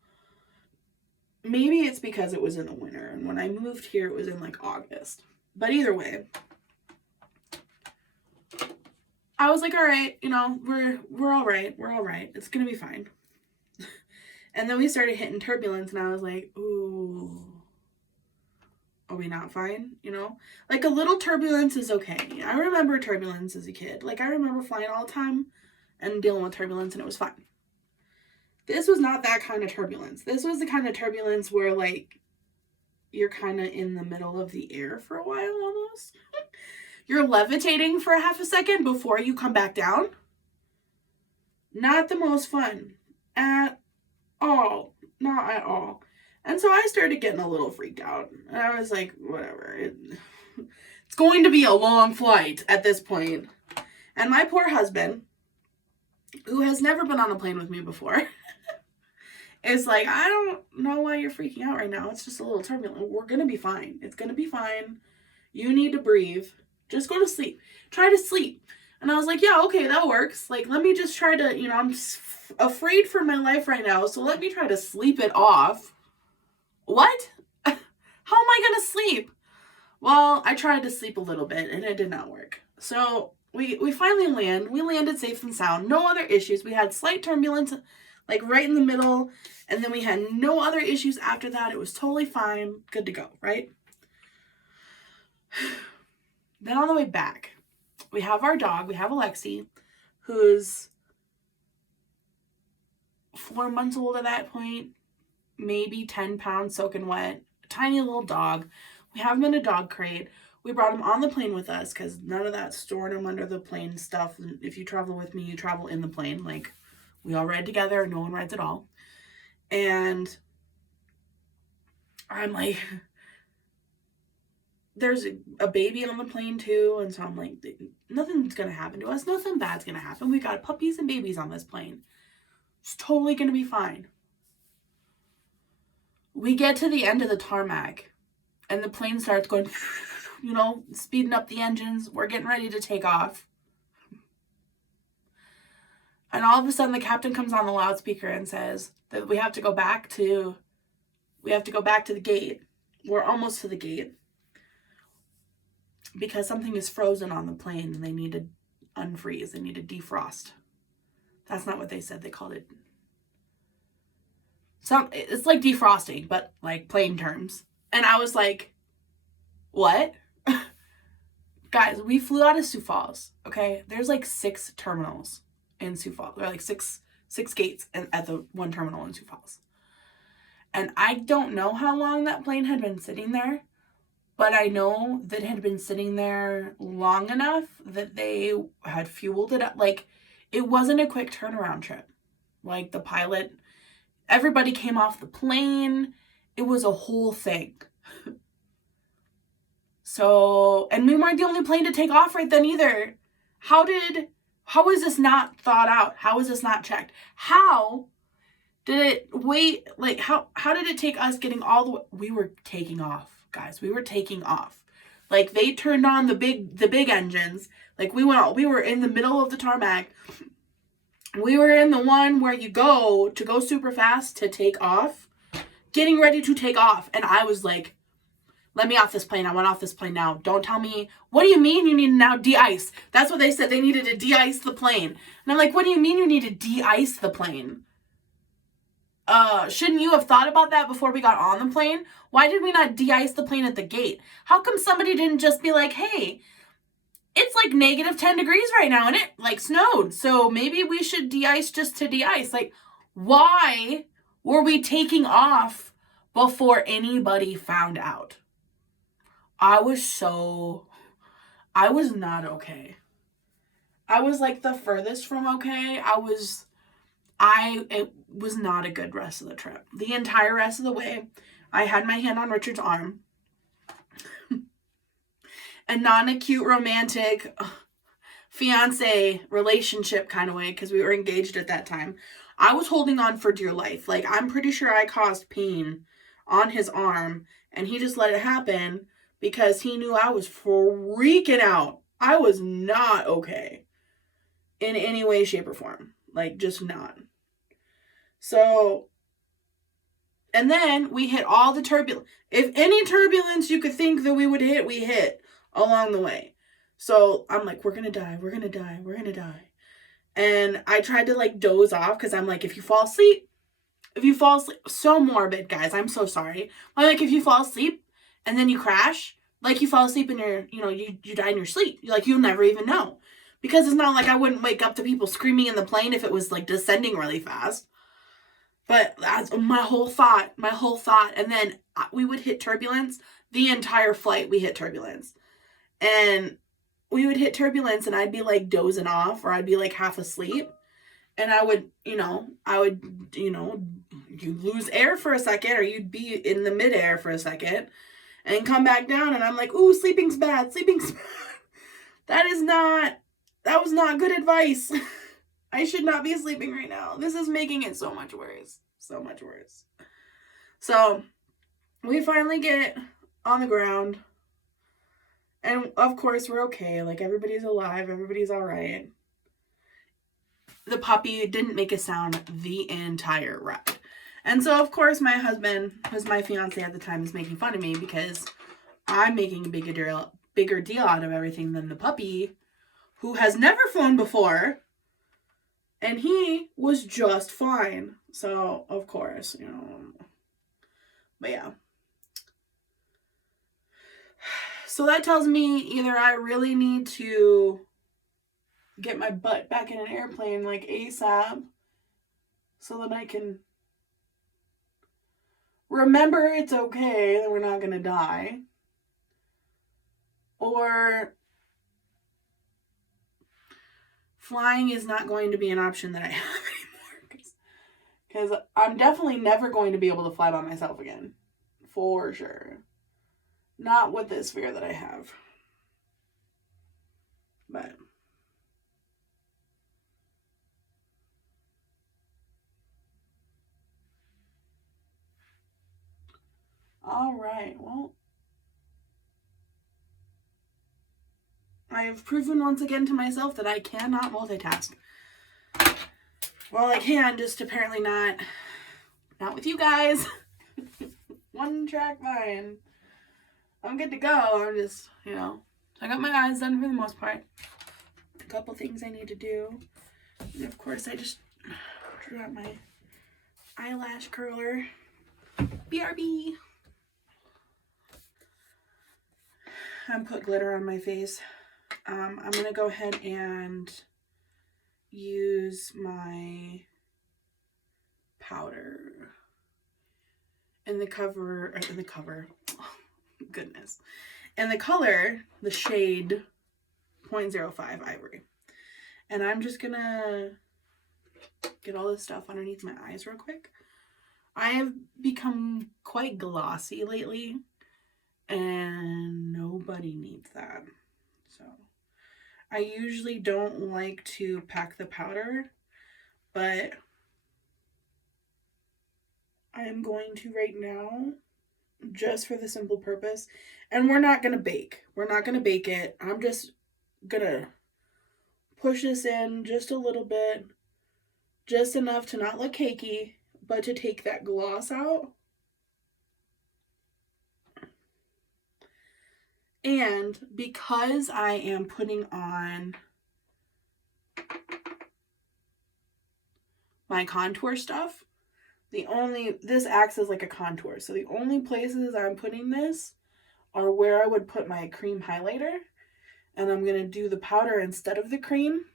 Maybe it's because it was in the winter, and when I moved here, it was in like August. But either way, I was like, all right, we're all right. We're all right. It's going to be fine. And then we started hitting turbulence, and I was like, ooh, are we not fine? Like a little turbulence is okay. I remember turbulence as a kid. Like, I remember flying all the time and dealing with turbulence, and it was fine. This was not that kind of turbulence. This was the kind of turbulence where, like, you're kind of in the middle of the air for a while almost. You're levitating for a half a second before you come back down. Not the most fun at all. Not at all. And so I started getting a little freaked out. And I was like, whatever. It's going to be a long flight at this point. And my poor husband, who has never been on a plane with me before, is like, I don't know why you're freaking out right now. It's just a little turbulent. We're going to be fine. It's going to be fine. You need to breathe. Just go to sleep. Try to sleep. And I was like, yeah, okay, that works. Like, let me just try to, I'm afraid for my life right now, so let me try to sleep it off. What? How am I going to sleep? Well, I tried to sleep a little bit, and it did not work. So we finally land. We landed safe and sound. No other issues. We had slight turbulence, like right in the middle, and then we had no other issues after that. It was totally fine. Good to go, right? Then on the way back, we have our dog. We have Alexi, who's 4 months old at that point, maybe 10 pounds soaking wet, tiny little dog. We have him in a dog crate. We brought him on the plane with us because none of that storing him under the plane stuff. If you travel with me, you travel in the plane. Like, we all ride together. No one rides at all. And I'm like, there's a baby on the plane too. And so I'm like, nothing's going to happen to us. Nothing bad's going to happen. We got puppies and babies on this plane. It's totally going to be fine. We get to the end of the tarmac, and the plane starts going, speeding up the engines. We're getting ready to take off. And all of a sudden, the captain comes on the loudspeaker and says that we have to go back to the gate. We're almost to the gate, because something is frozen on the plane, and they need to unfreeze. They need to defrost. That's not what they said. They called it It's like defrosting, but like plain terms. And I was like, what? Guys, we flew out of Sioux Falls, okay? There's like 6 terminals in Sioux Falls. There are like six gates at the one terminal in Sioux Falls. And I don't know how long that plane had been sitting there, but I know that it had been sitting there long enough that they had fueled it up. Like, it wasn't a quick turnaround trip. Like, the pilot, everybody came off the plane. It was a whole thing. So, and we weren't the only plane to take off right then either. How is this not thought out? How is this not checked? How did it wait? Like, how did it take us getting all the way? We were taking off, guys. We were taking off. Like, they turned on the big engines. Like, we were in the middle of the tarmac. We were in the one where you go super fast to take off, getting ready to take off. And I was like, let me off this plane. I want off this plane now. Don't tell me. What do you mean you need to now de-ice? That's what they said. They needed to de-ice the plane. And I'm like, what do you mean you need to de-ice the plane? Shouldn't you have thought about that before we got on the plane? Why did we not de-ice the plane at the gate? How come somebody didn't just be like, hey, it's like negative 10 degrees right now and it like snowed. So maybe we should de-ice just to de-ice. Like, why were we taking off before anybody found out? I was not okay. I was like the furthest from okay. It was not a good rest of the trip. The entire rest of the way, I had my hand on Richard's arm. And not in a cute romantic fiance relationship kind of way, because we were engaged at that time. I was holding on for dear life. Like, I'm pretty sure I caused pain on his arm, and he just let it happen because he knew I was freaking out. I was not okay in any way, shape, or form. Like, just not. So, and then we hit all the turbulence. If any turbulence you could think that we would hit, we hit along the way. So I'm like, we're gonna die. And I tried to like doze off because I'm like, if you fall asleep, so morbid, guys. I'm so sorry. I'm like, if you fall asleep and then you crash, like you fall asleep in your, you die in your sleep. You'll never even know. Because it's not like I wouldn't wake up to people screaming in the plane if it was like descending really fast. But that's my whole thought. And then we would hit turbulence. The entire flight, we hit turbulence. And we would hit turbulence and I'd be like dozing off or I'd be like half asleep. And I would, you lose air for a second or you'd be in the midair for a second and come back down. And I'm like, ooh, sleeping's bad. That was not good advice. I should not be sleeping right now. This is making it so much worse. So we finally get on the ground. And of course we're okay. Like, everybody's alive. Everybody's all right. The puppy didn't make a sound the entire ride. And so, of course, my husband, who's my fiance at the time, is making fun of me because I'm making a bigger deal out of everything than the puppy, who has never flown before. And he was just fine. So, of course, But yeah. So that tells me either I really need to get my butt back in an airplane like ASAP so that I can remember it's okay that we're not going to die. Or flying is not going to be an option that I have anymore. Because I'm definitely never going to be able to fly by myself again. For sure. Not with this fear that I have. But all right, well, I have proven once again to myself that I cannot multitask. Well, I can, just apparently not with you guys. One track mind. I'm good to go. I'm just, I got my eyes done for the most part. A couple things I need to do. And of course, I just dropped my eyelash curler. BRB. I put glitter on my face. I'm gonna go ahead and use my powder in the cover, goodness, and the color, the shade 0.05 Ivory. And I'm just gonna get all this stuff underneath my eyes real quick. I have become quite glossy lately, and nobody needs that. So I usually don't like to pack the powder, but I am going to right now, just for the simple purpose. And we're not going to bake. We're not going to bake it. I'm just going to push this in just a little bit, just enough to not look cakey, but to take that gloss out. And because I am putting on my contour stuff, this acts as like a contour. So the only places I'm putting this are where I would put my cream highlighter. And I'm going to do the powder instead of the cream,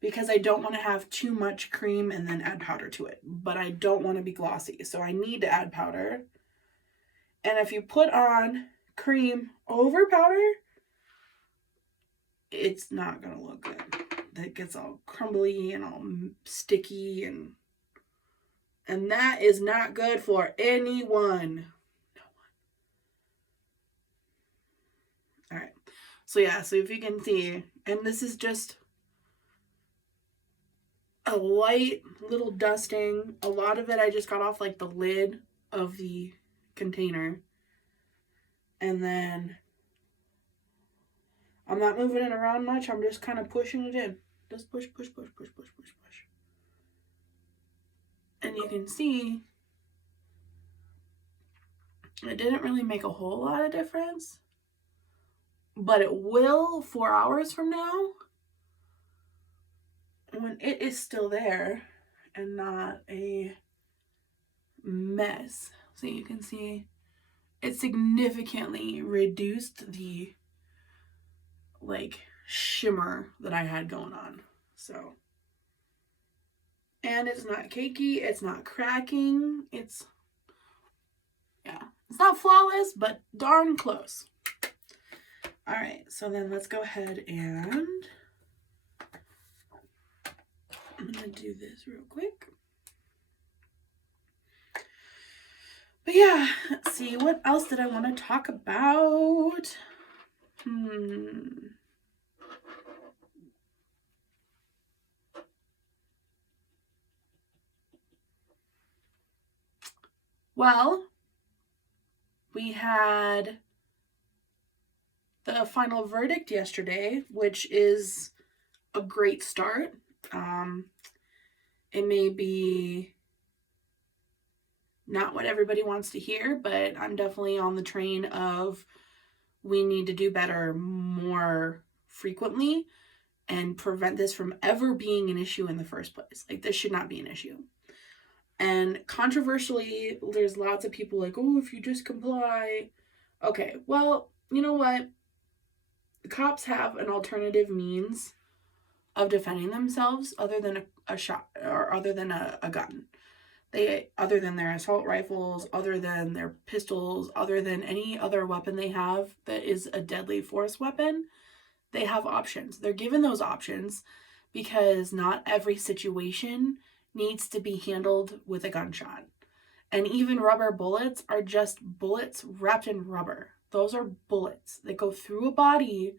because I don't want to have too much cream and then add powder to it. But I don't want to be glossy, so I need to add powder. And if you put on cream over powder, it's not going to look good. That gets all crumbly and all sticky, and that is not good for anyone. No one. All right. So yeah, so if you can see, and this is just a light little dusting. A lot of it I just got off like the lid of the container. And then I'm not moving it around much. I'm just kind of pushing it in. Just push, push, push, push, push, push, push. And you can see it didn't really make a whole lot of difference, but it will 4 hours from now when it is still there and not a mess. So you can see it significantly reduced the like shimmer that I had going on. So, and it's not cakey, it's not cracking, it's not flawless, but darn close. All right, so then let's go ahead and I'm gonna do this real quick. But yeah, let's see, what else did I want to talk about? Well, we had the final verdict yesterday, which is a great start. It may be not what everybody wants to hear, but I'm definitely on the train of we need to do better more frequently and prevent this from ever being an issue in the first place. Like, this should not be an issue. And controversially, there's lots of people like, oh, if you just comply. Okay, well, you know what? The cops have an alternative means of defending themselves other than a shot, or other than a gun. Other than their assault rifles, other than their pistols, other than any other weapon they have that is a deadly force weapon, they have options. They're given those options because not every situation needs to be handled with a gunshot. And even rubber bullets are just bullets wrapped in rubber. Those are bullets that go through a body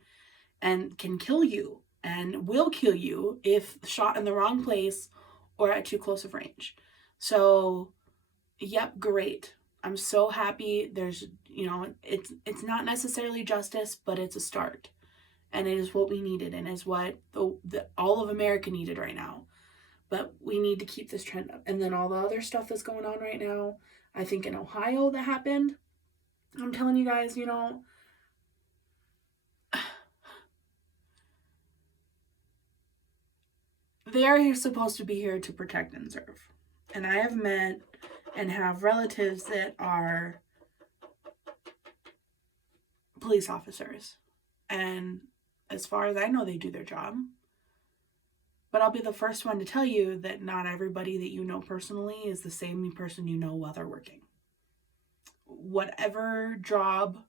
and can kill you and will kill you if shot in the wrong place or at too close of range. So, yep, great. I'm so happy. There's, it's not necessarily justice, but it's a start. And it is what we needed, and is what all of America needed right now. But we need to keep this trend up. And then all the other stuff that's going on right now, I think in Ohio that happened. I'm telling you guys, they are supposed to be here to protect and serve. And I have met and have relatives that are police officers. And as far as I know, they do their job. But I'll be the first one to tell you that not everybody that you know personally is the same person you know while they're working. Whatever job.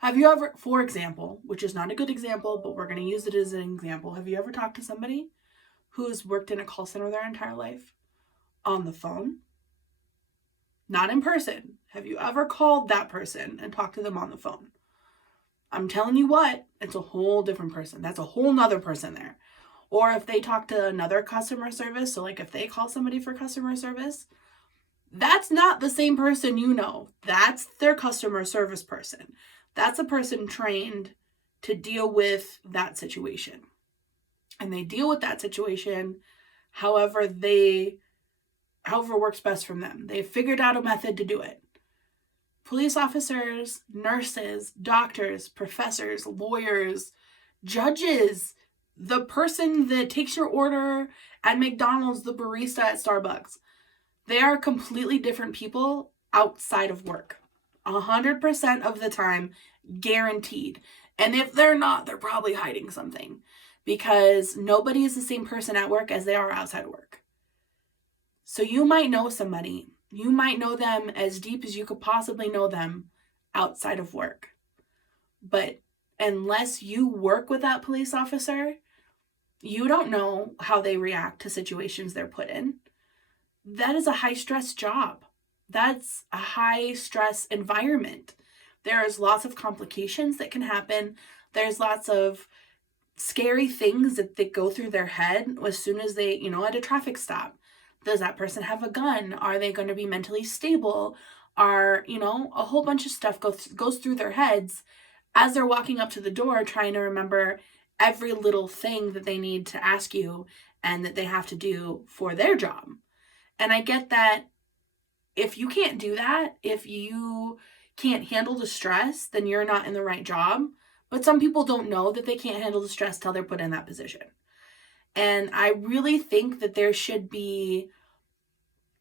Have you ever, for example, which is not a good example, but we're going to use it as an example. Have you ever talked to somebody who's worked in a call center their entire life on the phone? Not in person. Have you ever called that person and talked to them on the phone? I'm telling you what, it's a whole different person. That's a whole nother person there. Or if they talk to another customer service, so like if they call somebody for customer service, that's not the same person you know. That's their customer service person. That's a person trained to deal with that situation. And they deal with that situation however works best for them. They've figured out a method to do it. Police officers, nurses, doctors, professors, lawyers, judges, the person that takes your order at McDonald's, the barista at Starbucks, they are completely different people outside of work. 100% of the time, guaranteed. And if they're not, they're probably hiding something, because nobody is the same person at work as they are outside of work. So you might know somebody. You might know them as deep as you could possibly know them outside of work. But unless you work with that police officer, you don't know how they react to situations they're put in. That is a high-stress job. That's a high-stress environment. There's lots of complications that can happen. There's lots of scary things that go through their head as soon as they, at a traffic stop. Does that person have a gun? Are they going to be mentally stable? A whole bunch of stuff goes through their heads as they're walking up to the door, trying to remember every little thing that they need to ask you and that they have to do for their job. And I get that if you can't do that, if you can't handle the stress, then you're not in the right job. But some people don't know that they can't handle the stress till they're put in that position. And I really think that there should be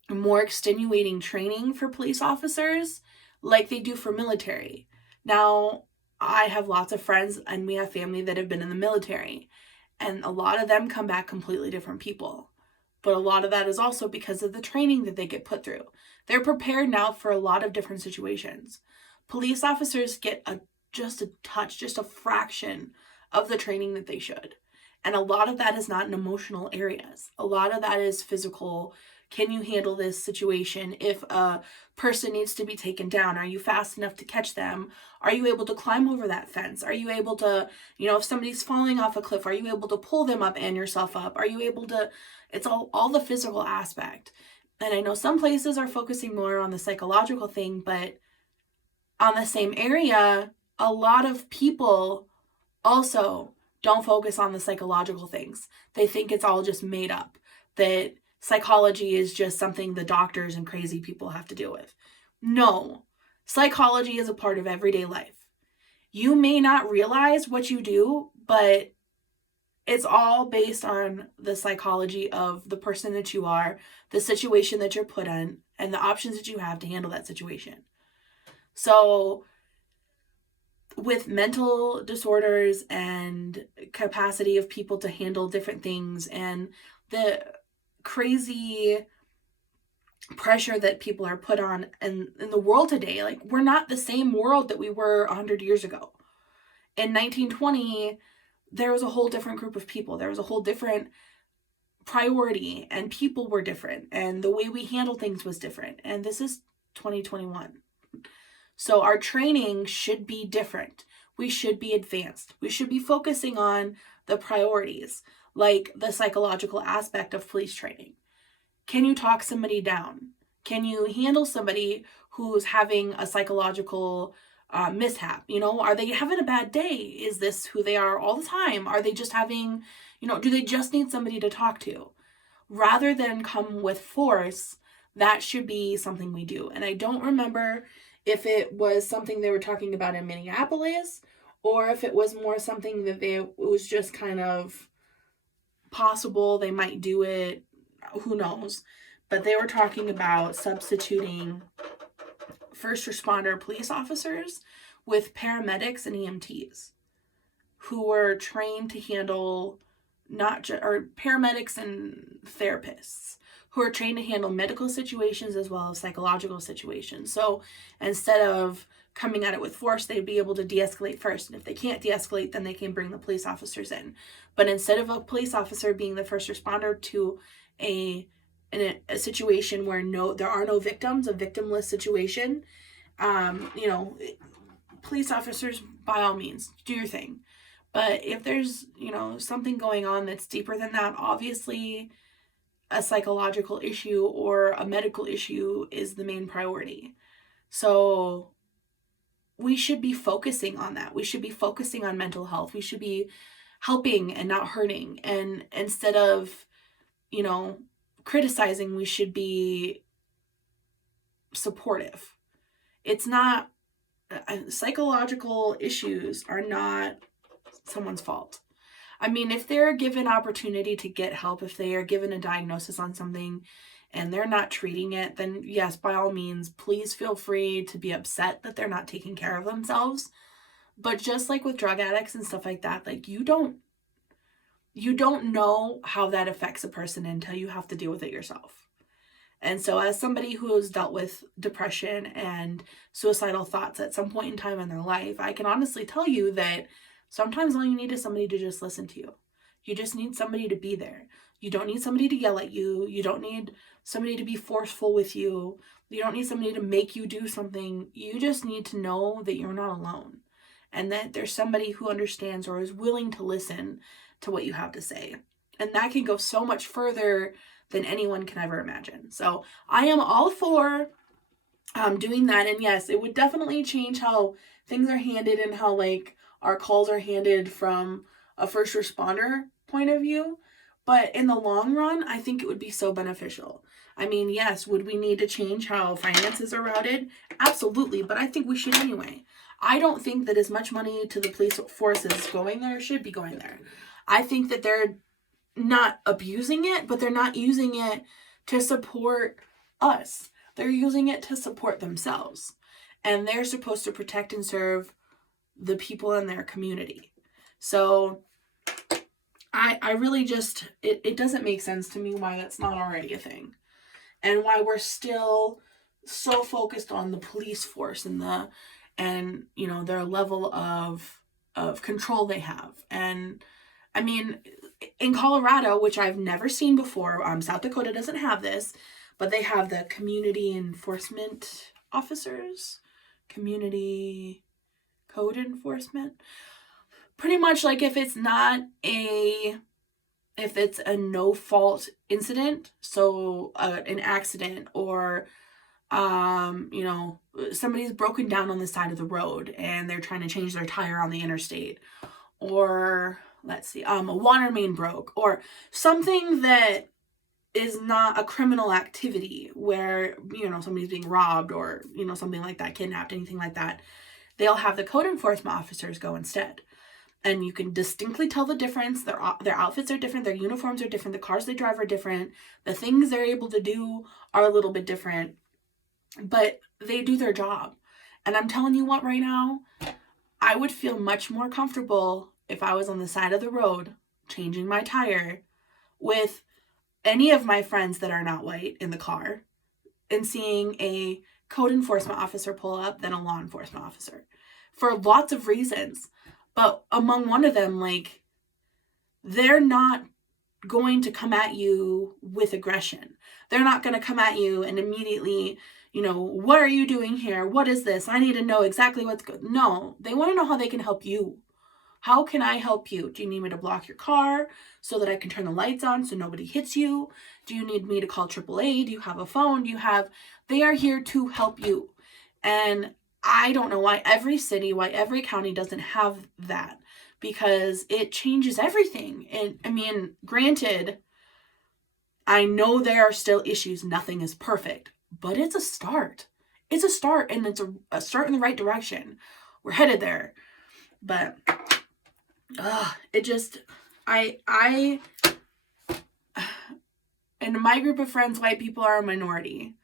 more extenuating training for police officers like they do for military. Now, I have lots of friends and we have family that have been in the military, and a lot of them come back completely different people. But a lot of that is also because of the training that they get put through. They're prepared now for a lot of different situations. Police officers get just a fraction of the training that they should. And a lot of that is not in emotional areas. A lot of that is physical. Can you handle this situation? If a person needs to be taken down, are you fast enough to catch them? Are you able to climb over that fence? Are you able to, if somebody's falling off a cliff, are you able to pull them up and yourself up? Are you able to, it's all the physical aspect. And I know some places are focusing more on the psychological thing, but on the same area, a lot of people also don't focus on the psychological things. They think it's all just made up, that psychology is just something the doctors and crazy people have to deal with. No, psychology is a part of everyday life. You may not realize what you do, but it's all based on the psychology of the person that you are, the situation that you're put in, and the options that you have to handle that situation. So with mental disorders and capacity of people to handle different things and the crazy pressure that people are put on in the world today, like, we're not the same world that we were 100 years ago. In 1920, there was a whole different group of people. There was a whole different priority, and people were different, and the way we handled things was different. And this is 2021. So our training should be different. We should be advanced. We should be focusing on the priorities, like the psychological aspect of police training. Can you talk somebody down? Can you handle somebody who's having a psychological mishap? Are they having a bad day? Is this who they are all the time? Are they just having, do they just need somebody to talk to? Rather than come with force, that should be something we do. And I don't remember if it was something they were talking about in Minneapolis, or if it was more something that it was just kind of possible they might do it, who knows. but they were talking about substituting first responder police officers with paramedics and EMTs who were trained to handle or paramedics and therapists who are trained to handle medical situations as well as psychological situations. So instead of coming at it with force, they'd be able to de-escalate first. And if they can't de-escalate, then they can bring the police officers in. But instead of a police officer being the first responder to a situation where there are no victims, a victimless situation, police officers, by all means, do your thing. But if there's, something going on that's deeper than that, obviously a psychological issue or a medical issue is the main priority. So we should be focusing on that. We should be focusing on mental health. We should be helping and not hurting. And instead of, criticizing, we should be supportive. It's not, psychological issues are not someone's fault. I mean, if they're given opportunity to get help, if they are given a diagnosis on something and they're not treating it, then yes, by all means, please feel free to be upset that they're not taking care of themselves. But just like with drug addicts and stuff like that, like you don't know how that affects a person until you have to deal with it yourself. And so as somebody who has dealt with depression and suicidal thoughts at some point in time in their life, I can honestly tell you that sometimes all you need is somebody to just listen to you. You just need somebody to be there. You don't need somebody to yell at you. You don't need somebody to be forceful with you. You don't need somebody to make you do something. You just need to know that you're not alone and that there's somebody who understands or is willing to listen to what you have to say. And that can go so much further than anyone can ever imagine. So I am all for doing that. And yes, it would definitely change how things are handled and how like our calls are handled from a first responder point of view. But in the long run, I think it would be so beneficial. I mean, yes, would we need to change how finances are routed? Absolutely, but I think we should anyway. I don't think that as much money to the police force is going there should be going there. I think that they're not abusing it, but they're not using it to support us. They're using it to support themselves. And they're supposed to protect and serve the people in their community. So I really just, it doesn't make sense to me why that's not already a thing. And why we're still so focused on the police force and their level of control they have. And I mean, in Colorado, which I've never seen before, South Dakota doesn't have this, but they have the community enforcement officers, community code enforcement. Pretty much like if it's a no fault incident, so an accident or somebody's broken down on the side of the road and they're trying to change their tire on the interstate, or a water main broke, or something that is not a criminal activity where, somebody's being robbed or, something like that, kidnapped, anything like that. They'll have the code enforcement officers go instead. And you can distinctly tell the difference. Their outfits are different. Their uniforms are different. The cars they drive are different. The things they're able to do are a little bit different. But they do their job. And I'm telling you what, right now, I would feel much more comfortable if I was on the side of the road changing my tire with any of my friends that are not white in the car and seeing a code enforcement officer pull up than a law enforcement officer. For lots of reasons. But among one of them, like, they're not going to come at you with aggression. They're not going to come at you and immediately, what are you doing here? What is this? I need to know exactly what's good. No, they want to know how they can help you. How can I help you? Do you need me to block your car so that I can turn the lights on so nobody hits you? Do you need me to call AAA? Do you have a phone? They are here to help you. And I don't know why every city, why every county doesn't have that, because it changes everything. And I mean, granted, I know there are still issues. Nothing is perfect, but it's a start. It's a start, and it's a start in the right direction. We're headed there. But in my group of friends, white people are a minority.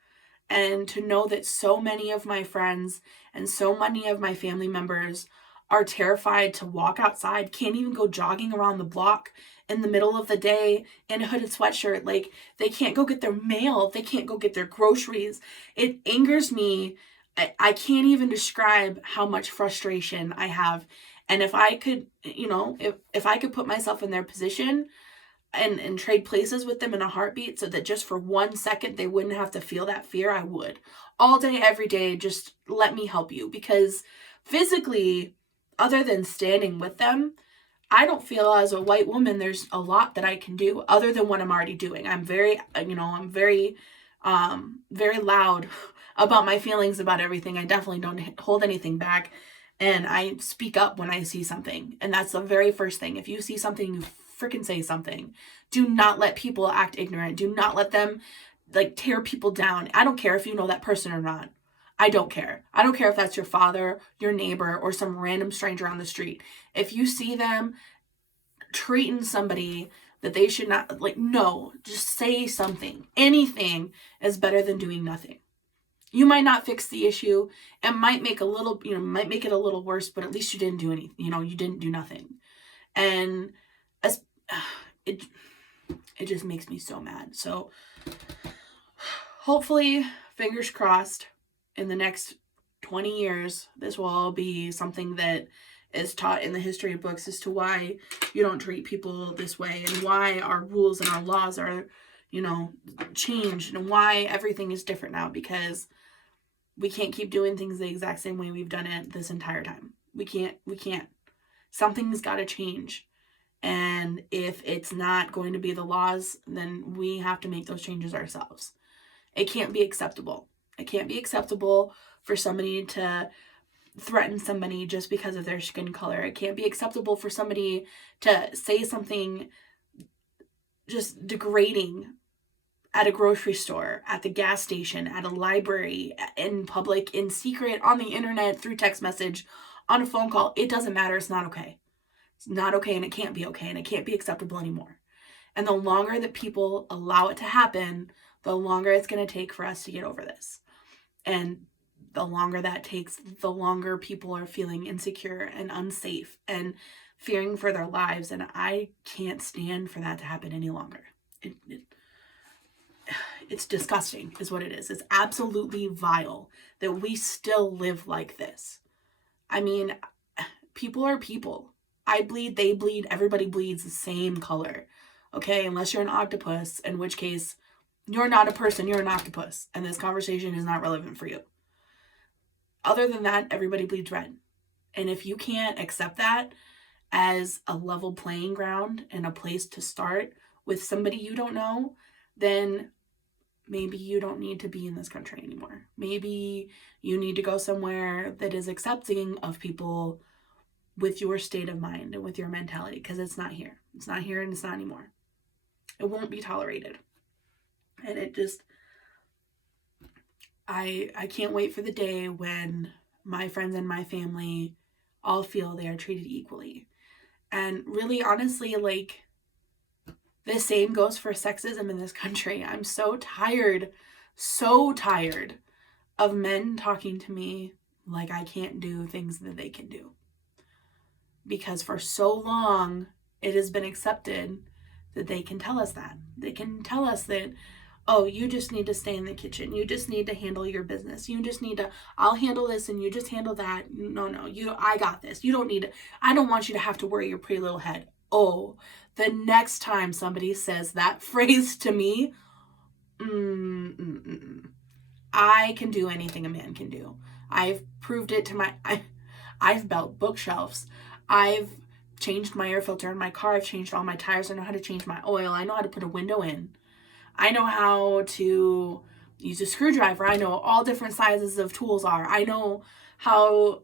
And to know that so many of my friends and so many of my family members are terrified to walk outside, can't even go jogging around the block in the middle of the day in a hooded sweatshirt. Like, they can't go get their mail. They can't go get their groceries. It angers me. I can't even describe how much frustration I have. And if I could, if I could put myself in their position and trade places with them in a heartbeat so that just for 1 second they wouldn't have to feel that fear, I would. All day, every day, just let me help you. Because physically, other than standing with them, I don't feel as a white woman there's a lot that I can do other than what I'm already doing. I'm very, very loud about my feelings about everything. I definitely don't hold anything back. And I speak up when I see something. And that's the very first thing. If you see something, you freaking say something. Do not let people act ignorant. Do not let them tear people down. I don't care if you know that person or not. I don't care. I don't care if that's your father, your neighbor, or some random stranger on the street. If you see them treating somebody that they should not, no, just say something. Anything is better than doing nothing. You might not fix the issue and might make it a little worse, but at least you didn't do anything. You didn't do nothing. And it just makes me so mad. So hopefully, fingers crossed, in the next 20 years, this will all be something that is taught in the history books as to why you don't treat people this way and why our rules and our laws are, changed and why everything is different now, because we can't keep doing things the exact same way we've done it this entire time. We can't. Something's got to change. And if it's not going to be the laws, then we have to make those changes ourselves. It can't be acceptable. It can't be acceptable for somebody to threaten somebody just because of their skin color. It can't be acceptable for somebody to say something just degrading at a grocery store, at the gas station, at a library, in public, in secret, on the internet, through text message, on a phone call. It doesn't matter. It's not okay. It's not okay, and it can't be okay, and it can't be acceptable anymore. And the longer that people allow it to happen, the longer it's going to take for us to get over this. And the longer that takes, the longer people are feeling insecure and unsafe and fearing for their lives. And I can't stand for that to happen any longer. It's disgusting is what it is. It's absolutely vile that we still live like this. I mean, people are people. I bleed, they bleed, everybody bleeds the same color. Okay, unless you're an octopus, in which case you're not a person, you're an octopus, and this conversation is not relevant for you. Other than that, everybody bleeds red. And if you can't accept that as a level playing ground and a place to start with somebody you don't know, then maybe you don't need to be in this country anymore. Maybe you need to go somewhere that is accepting of people with your state of mind and with your mentality, because it's not here. It's not here, and it's not anymore. It won't be tolerated. And it just, I can't wait for the day when my friends and my family all feel they are treated equally. And really, honestly, the same goes for sexism in this country. I'm so tired of men talking to me like I can't do things that they can do. Because for so long, it has been accepted that they can tell us that. They can tell us that, oh, you just need to stay in the kitchen. You just need to handle your business. You just need to, I'll handle this and you just handle that. No, I got this. You don't need to, I don't want you to have to worry your pretty little head. Oh, the next time somebody says that phrase to me, I can do anything a man can do. I've proved it to I've built bookshelves. I've changed my air filter in my car. I've changed all my tires. I know how to change my oil. I know how to put a window in. I know how to use a screwdriver. I know all different sizes of tools are. I know how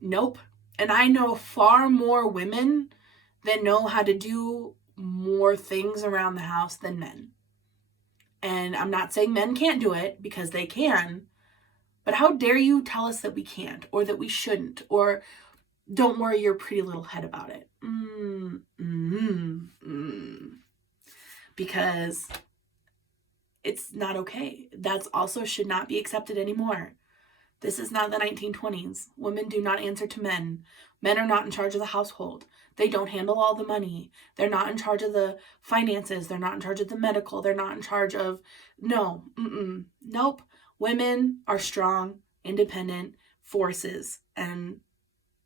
Nope. And I know far more women that know how to do more things around the house than men. And I'm not saying men can't do it, because they can. But how dare you tell us that we can't, or that we shouldn't, or don't worry your pretty little head about it. Because it's not okay. That's also should not be accepted anymore. This is not the 1920s. Women do not answer to men. Men are not in charge of the household. They don't handle all the money. They're not in charge of the finances. They're not in charge of the medical. They're not in charge of, no, nope. Women are strong, independent forces, and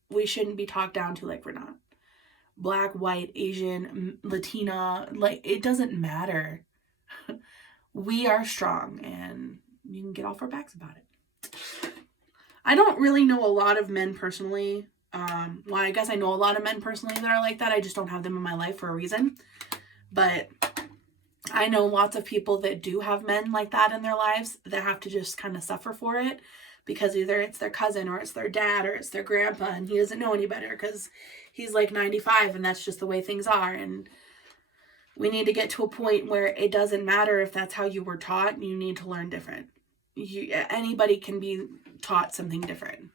we shouldn't be talked down to like we're not. Black, white, Asian, Latina, like it doesn't matter. We are strong, and you can get off our backs about it. I don't really know a lot of men personally. Well, I guess I know a lot of men personally that are like that. I just don't have them in my life for a reason. But I know lots of people that do have men like that in their lives that have to just kind of suffer for it. Because either it's their cousin or it's their dad or it's their grandpa and he doesn't know any better because he's like 95 and that's just the way things are. And we need to get to a point where it doesn't matter if that's how you were taught. You need to learn different. Anybody can be taught something different.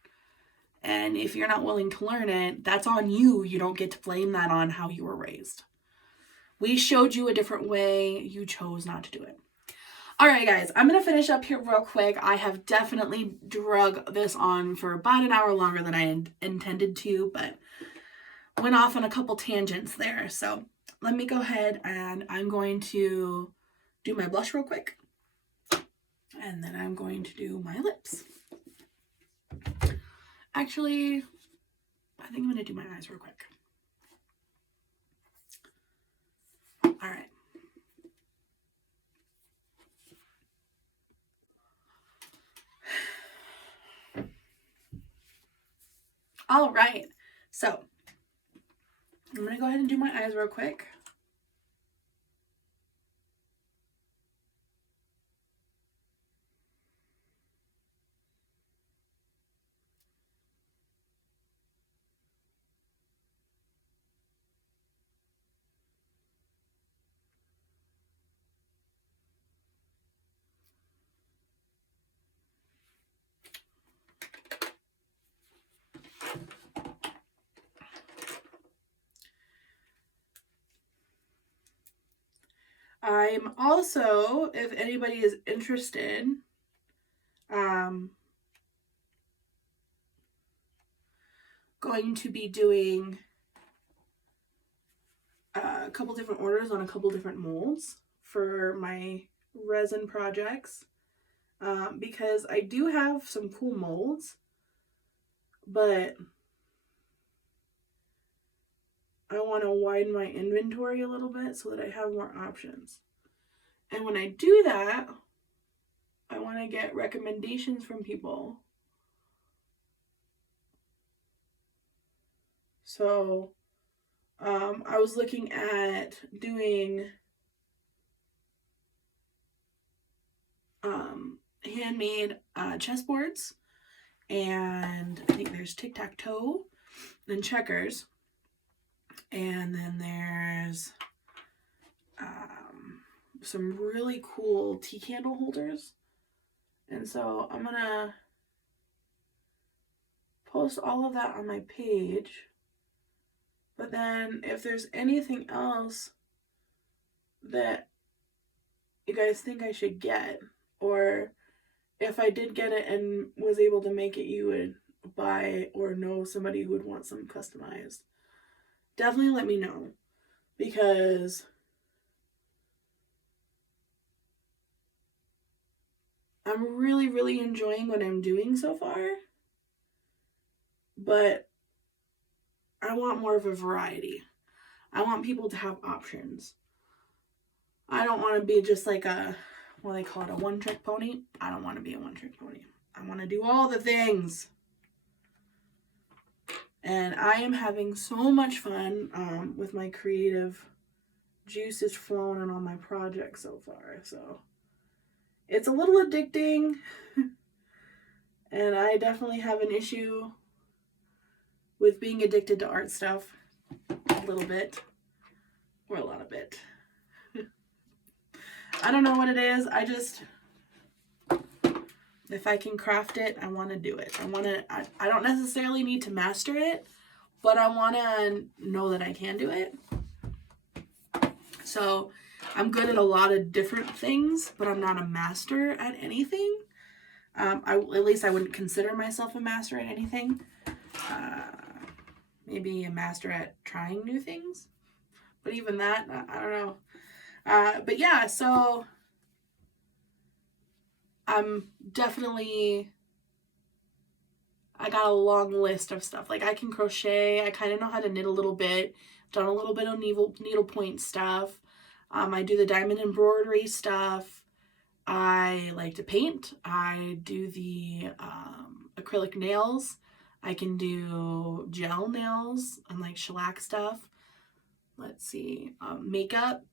And if you're not willing to learn it, that's on you. You don't get to blame that on how you were raised. We showed you a different way. You chose not to do it. All right, guys, I'm going to finish up here real quick. I have definitely drug this on for about an hour longer than I intended to, but went off on a couple tangents there. So let me go ahead and I'm going to do my blush real quick. And then I'm going to do my lips. Actually, I think I'm going to do my eyes real quick. All right. All right. So, I'm going to go ahead and do my eyes real quick. I'm also, if anybody is interested, going to be doing a couple different orders on a couple different molds for my resin projects, because I do have some cool molds, but I want to widen my inventory a little bit so that I have more options. And when I do that, I want to get recommendations from people. So I was looking at doing handmade chessboards, and I think there's tic-tac-toe and checkers, and then there's some really cool tea candle holders. And so I'm gonna post all of that on my page. But then if there's anything else that you guys think I should get, or if I did get it and was able to make it, you would buy or know somebody who would want some customized, definitely let me know, because I'm really, really enjoying what I'm doing so far, but I want more of a variety. I want people to have options. I don't want to be just like a, what they call it, a one-trick pony. I don't want to be a one-trick pony. I want to do all the things. And I am having so much fun with my creative juices flowing in all my projects so far. So it's a little addicting. And I definitely have an issue with being addicted to art stuff. A little bit. Or a lot of it. I don't know what it is. I just, if I can craft it, I want to do it. I don't necessarily need to master it. but I want to know that I can do it. So I'm good at a lot of different things, but I'm not a master at anything. At least I wouldn't consider myself a master at anything. Maybe a master at trying new things, but even that, I don't know. But yeah, so I'm definitely, I got a long list of stuff. Like I can crochet, I kind of know how to knit a little bit, done a little bit of needlepoint stuff. I do the diamond embroidery stuff. I like to paint. I do the acrylic nails. I can do gel nails and like shellac stuff. Let's see, makeup,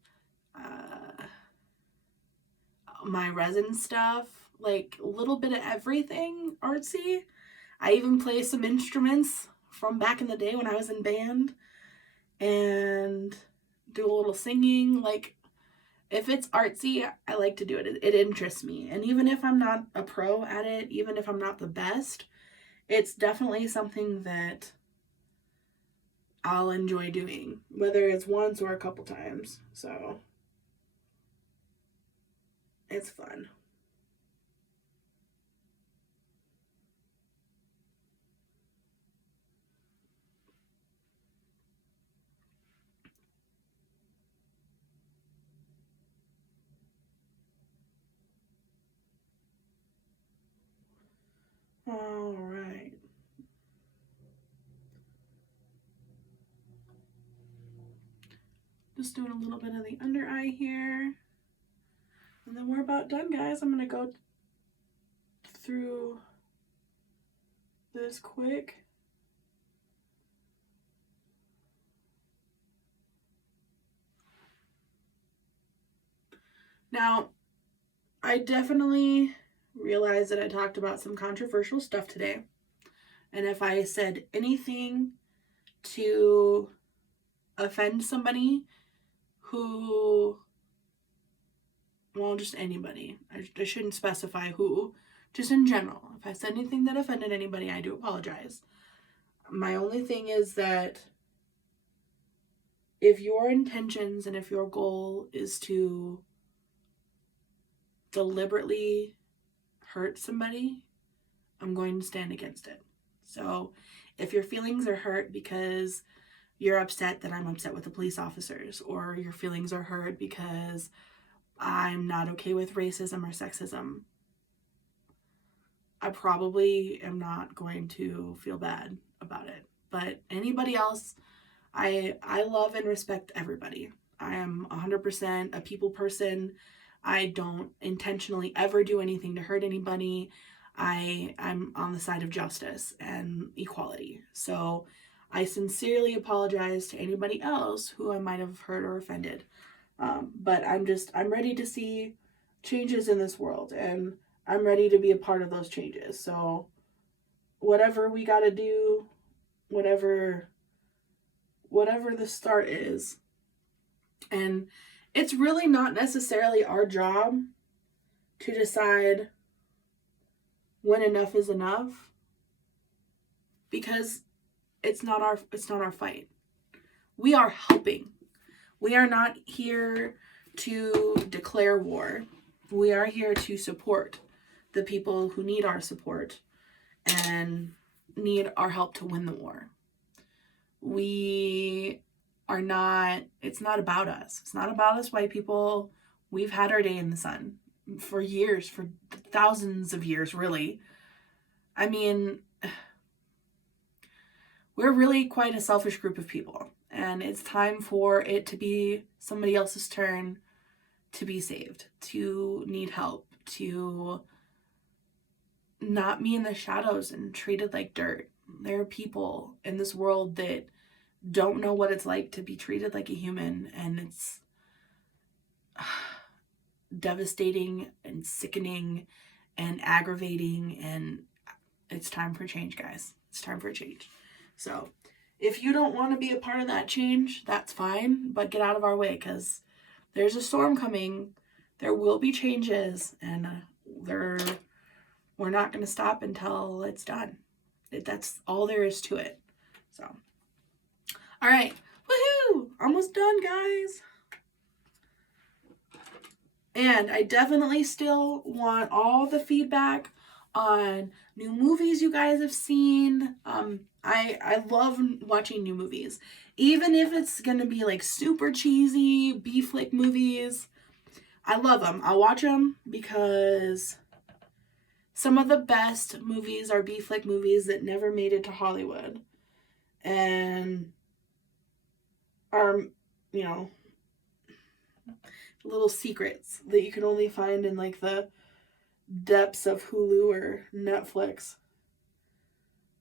my resin stuff, like a little bit of everything artsy. I even play some instruments from back in the day when I was in band and do a little singing. Like, if it's artsy, I like to do it. It interests me. And even if I'm not a pro at it, even if I'm not the best, it's definitely something that I'll enjoy doing, whether it's once or a couple times. So it's fun. All right. Just doing a little bit of the under eye here. And then we're about done, guys. I'm going to go through this quick. Now, I definitely realized that I talked about some controversial stuff today. And if I said anything to offend somebody who, well, just anybody, I shouldn't specify who, just in general, if I said anything that offended anybody, I do apologize. My only thing is that if your intentions and if your goal is to deliberately hurt somebody, I'm going to stand against it. So if your feelings are hurt because you're upset that I'm upset with the police officers, or your feelings are hurt because I'm not okay with racism or sexism, I probably am not going to feel bad about it. But anybody else, I love and respect everybody. I am 100% a people person. I don't intentionally ever do anything to hurt anybody. I'm on the side of justice and equality. So I sincerely apologize to anybody else who I might have hurt or offended. But I'm ready to see changes in this world, and I'm ready to be a part of those changes. So whatever we got to do, whatever the start is. And it's really not necessarily our job to decide when enough is enough, because it's not our fight. We are helping. We are not here to declare war. We are here to support the people who need our support and need our help to win the war. It's not about us. It's not about us white people. We've had our day in the sun for years, for thousands of years, really. I mean, we're really quite a selfish group of people, and it's time for it to be somebody else's turn to be saved, to need help, to not be in the shadows and treated like dirt. There are people in this world that don't know what it's like to be treated like a human, and it's devastating and sickening and aggravating, and it's time for change, guys. It's time for change. So if you don't want to be a part of that change, that's fine, but get out of our way, because there's a storm coming. There will be changes, and we're not going to stop until it's done. That's all there is to it. So All right. Woohoo! Almost done, guys. And I definitely still want all the feedback on new movies you guys have seen. I love watching new movies. Even if it's going to be like super cheesy B-flick movies, I love them. I'll watch them because some of the best movies are B-flick movies that never made it to Hollywood and are, you know, little secrets that you can only find in like the depths of Hulu or Netflix.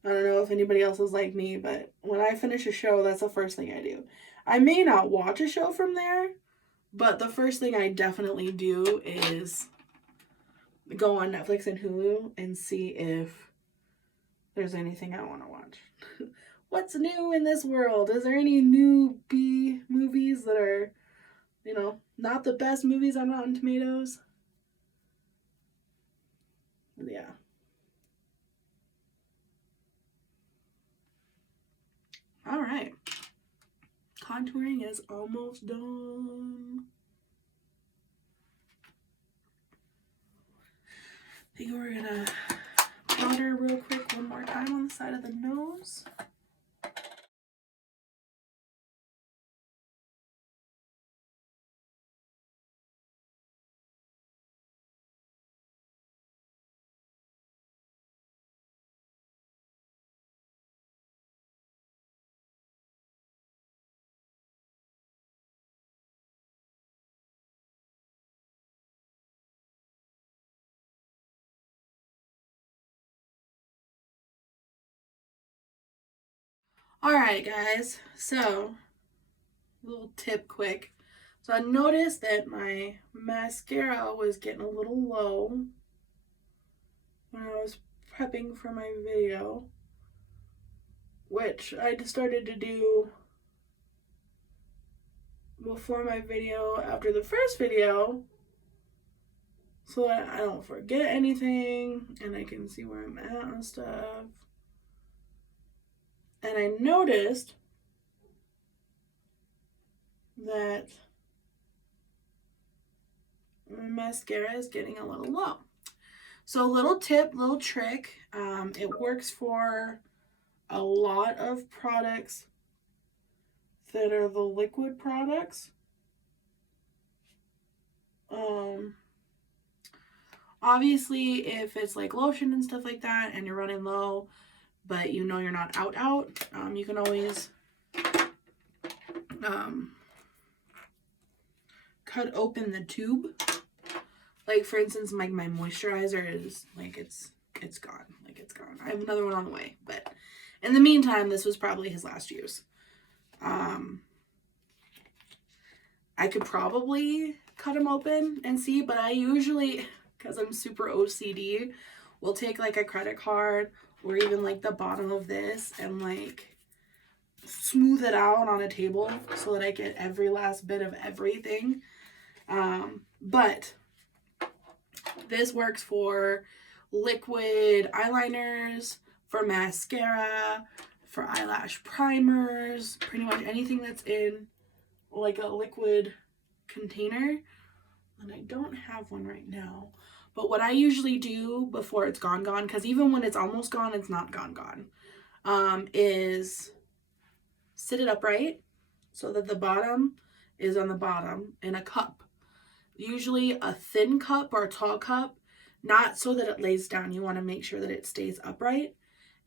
I don't know if anybody else is like me, but when I finish a show, that's the first thing I do. I may not watch a show from there, but the first thing I definitely do is go on Netflix and Hulu and see if there's anything I want to watch. What's new in this world? Is there any new B movies that are, you know, not the best movies on Rotten Tomatoes? Yeah. All right. Contouring is almost done. I think we're gonna powder real quick one more time on the side of the nose. Alright guys, so little tip quick. So I noticed that my mascara was getting a little low when I was prepping for my video, which I started to do before my video after the first video so that I don't forget anything and I can see where I'm at and stuff. And I noticed that my mascara is getting a little low. So little tip, little trick, it works for a lot of products that are the liquid products. Obviously if it's like lotion and stuff like that and you're running low, but you know you're not out, you can always cut open the tube. Like for instance, my moisturizer is like it's gone. Like it's gone. I have another one on the way, but in the meantime, this was probably his last use. I could probably cut them open and see, but I usually, because I'm super OCD, will take like a credit card or even like the bottom of this and like smooth it out on a table so that I get every last bit of everything. But this works for liquid eyeliners, for mascara, for eyelash primers, pretty much anything that's in like a liquid container. And I don't have one right now. But what I usually do before it's gone, because even when it's almost gone, it's not gone, is sit it upright so that the bottom is on the bottom in a cup. Usually a thin cup or a tall cup, not so that it lays down. You want to make sure that it stays upright.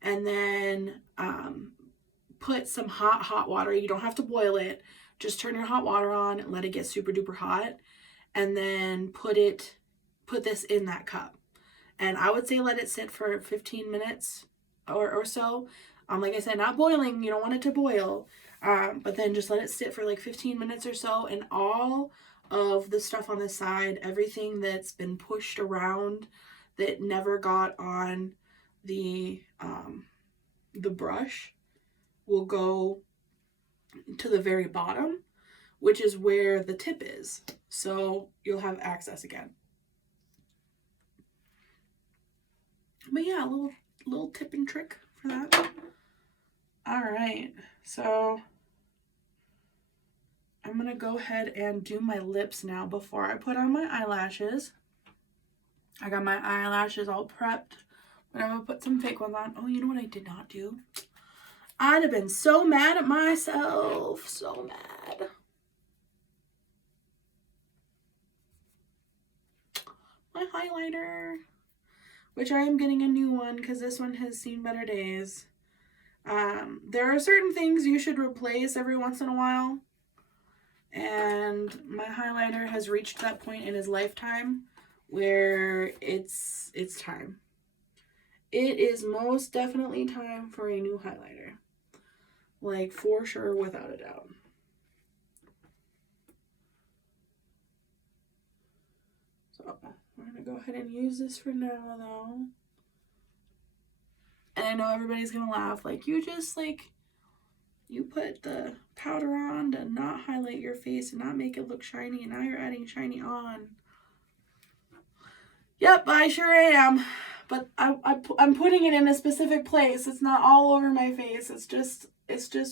And then put some hot water. You don't have to boil it. Just turn your hot water on and let it get super duper hot. And then put this in that cup. And I would say let it sit for 15 minutes or so. Like I said, not boiling. You don't want it to boil. But then just let it sit for like 15 minutes or so. And all of the stuff on the side, everything that's been pushed around that never got on the brush will go to the very bottom, which is where the tip is. So you'll have access again. But yeah, a little tip and trick for that. All right, so I'm going to go ahead and do my lips now before I put on my eyelashes. I got my eyelashes all prepped, but I'm going to put some fake ones on. Oh, you know what I did not do? I'd have been so mad at myself. So mad. My highlighter, which I am getting a new one because this one has seen better days. There are certain things you should replace every once in a while, and my highlighter has reached that point in his lifetime where it's time. It is most definitely time for a new highlighter, like for sure, without a doubt. So we're gonna go ahead and use this for now, though. And I know everybody's gonna laugh, like, you just, like, you put the powder on to not highlight your face and not make it look shiny, and now you're adding shiny on. Yep, I sure am. But I'm putting it in a specific place. It's not all over my face. It's just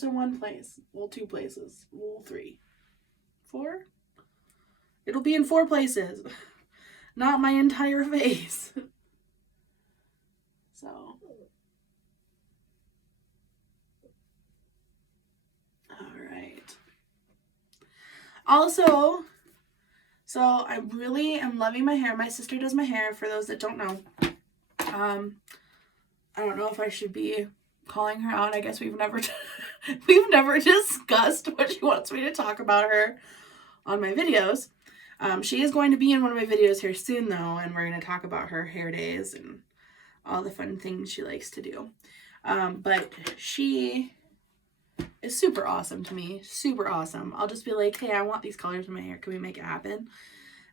in one place. Well, 2 places. Well, 3. 4? It'll be in 4 places. Not my entire face. So. Alright. Also, so I really am loving my hair. My sister does my hair, for those that don't know. I don't know if I should be calling her out. I guess we've never discussed what she wants me to talk about her on my videos. She is going to be in one of my videos here soon, though, and we're going to talk about her hair days and all the fun things she likes to do. But she is super awesome to me. Super awesome. I'll just be like, hey, I want these colors in my hair. Can we make it happen?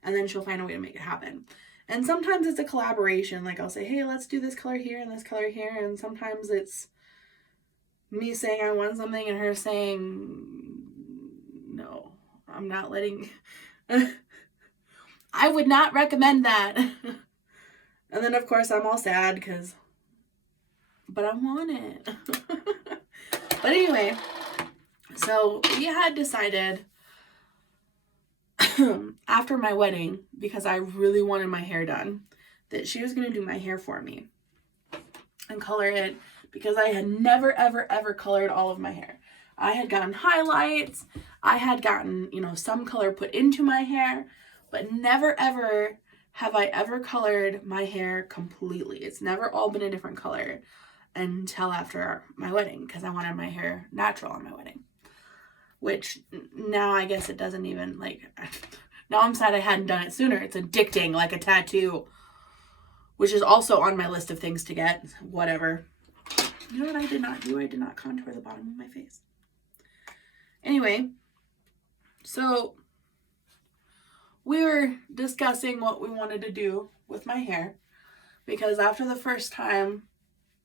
And then she'll find a way to make it happen. And sometimes it's a collaboration. Like, I'll say, hey, let's do this color here and this color here. And sometimes it's me saying I want something and her saying, no, I'm not letting... I would not recommend that. And then, of course, I'm all sad but I want it. But anyway, so we had decided after my wedding, because I really wanted my hair done, that she was going to do my hair for me and color it, because I had never, ever, ever colored all of my hair. I had gotten highlights. I had gotten, some color put into my hair, but never, ever have I ever colored my hair completely. It's never all been a different color until after my wedding, because I wanted my hair natural on my wedding. Which now I guess it doesn't even, now I'm sad I hadn't done it sooner. It's addicting, like a tattoo, which is also on my list of things to get. Whatever. You know what I did not do? I did not contour the bottom of my face. Anyway, so we were discussing what we wanted to do with my hair, because after the first time,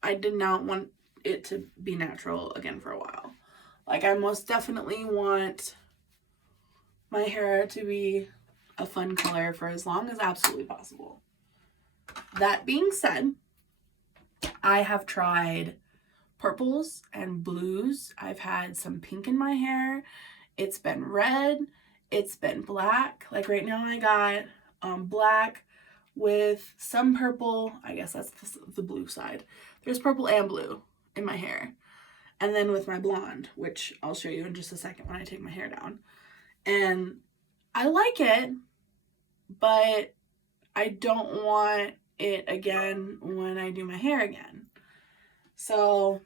I did not want it to be natural again for a while. Like, I most definitely want my hair to be a fun color for as long as absolutely possible. That being said, I have tried purples and blues. I've had some pink in my hair. It's been red. It's been black. Like right now I got black with some purple. I guess that's the blue side. There's purple and blue in my hair. And then with my blonde, which I'll show you in just a second when I take my hair down. And I like it, but I don't want it again when I do my hair again. So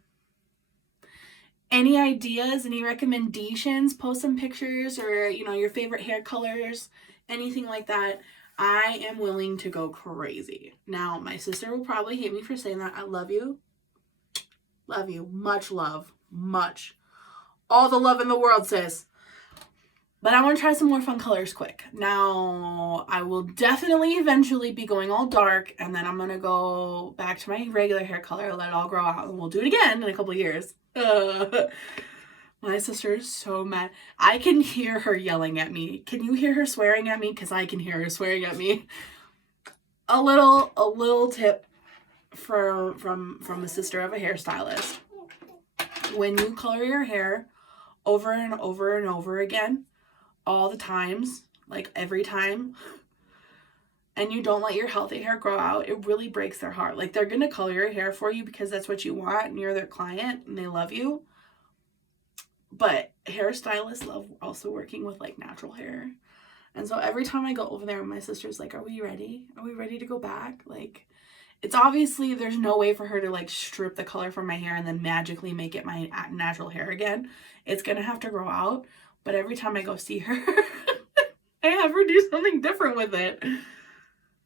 any ideas, any recommendations, post some pictures, or, your favorite hair colors, anything like that. I am willing to go crazy. Now, my sister will probably hate me for saying that. I love you. Love you. Much love. Much. All the love in the world, sis. But I want to try some more fun colors quick. Now, I will definitely eventually be going all dark, and then I'm going to go back to my regular hair color, let it all grow out, and we'll do it again in a couple years. My sister is so mad. I can hear her yelling at me. Can you hear her swearing at me? Because I can hear her swearing at me. A little tip from a sister of a hairstylist. When you color your hair over and over and over again, all the times, like every time, and you don't let your healthy hair grow out, it really breaks their heart. Like, they're going to color your hair for you because that's what you want and you're their client and they love you. But hairstylists love also working with like natural hair. And so every time I go over there, my sister's like, are we ready? Are we ready to go back? Like, it's obviously, there's no way for her to like strip the color from my hair and then magically make it my natural hair again. It's going to have to grow out. But every time I go see her, I have her do something different with it.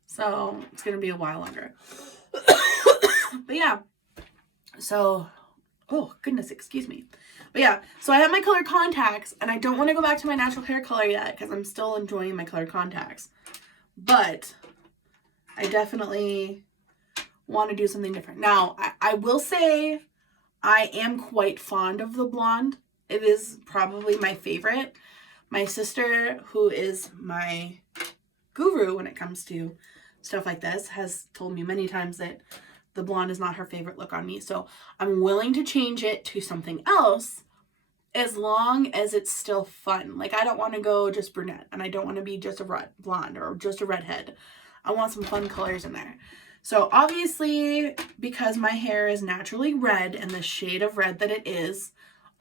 So it's going to be a while longer. But yeah. So, oh goodness, excuse me. But yeah, so I have my colored contacts, and I don't want to go back to my natural hair color yet because I'm still enjoying my colored contacts. But I definitely want to do something different. Now, I will say I am quite fond of the blonde. It is probably my favorite. My sister, who is my guru when it comes to stuff like this, has told me many times that the blonde is not her favorite look on me. So I'm willing to change it to something else as long as it's still fun. Like, I don't want to go just brunette, and I don't want to be just a blonde or just a redhead. I want some fun colors in there. So obviously, because my hair is naturally red and the shade of red that it is,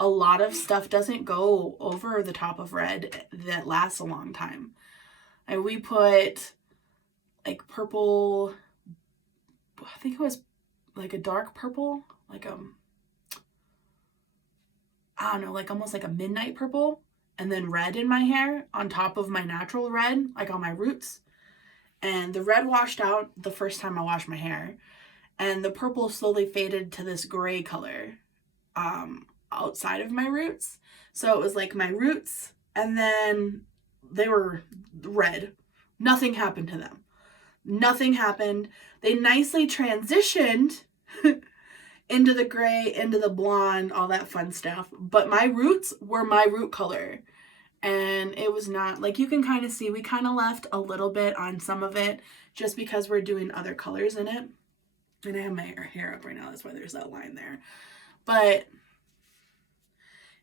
a lot of stuff doesn't go over the top of red that lasts a long time. And we put like purple, I think it was like a dark purple, like I don't know, like almost like a midnight purple, and then red in my hair on top of my natural red, like on my roots. And the red washed out the first time I washed my hair, and the purple slowly faded to this gray color outside of my roots. So it was like my roots, and then they were red. Nothing happened to them. Nothing happened. They nicely transitioned into the gray, into the blonde, all that fun stuff. But my roots were my root color. And it was not, like, you can kind of see, we kind of left a little bit on some of it just because we're doing other colors in it. And I have my hair up right now, that's why there's that line there. But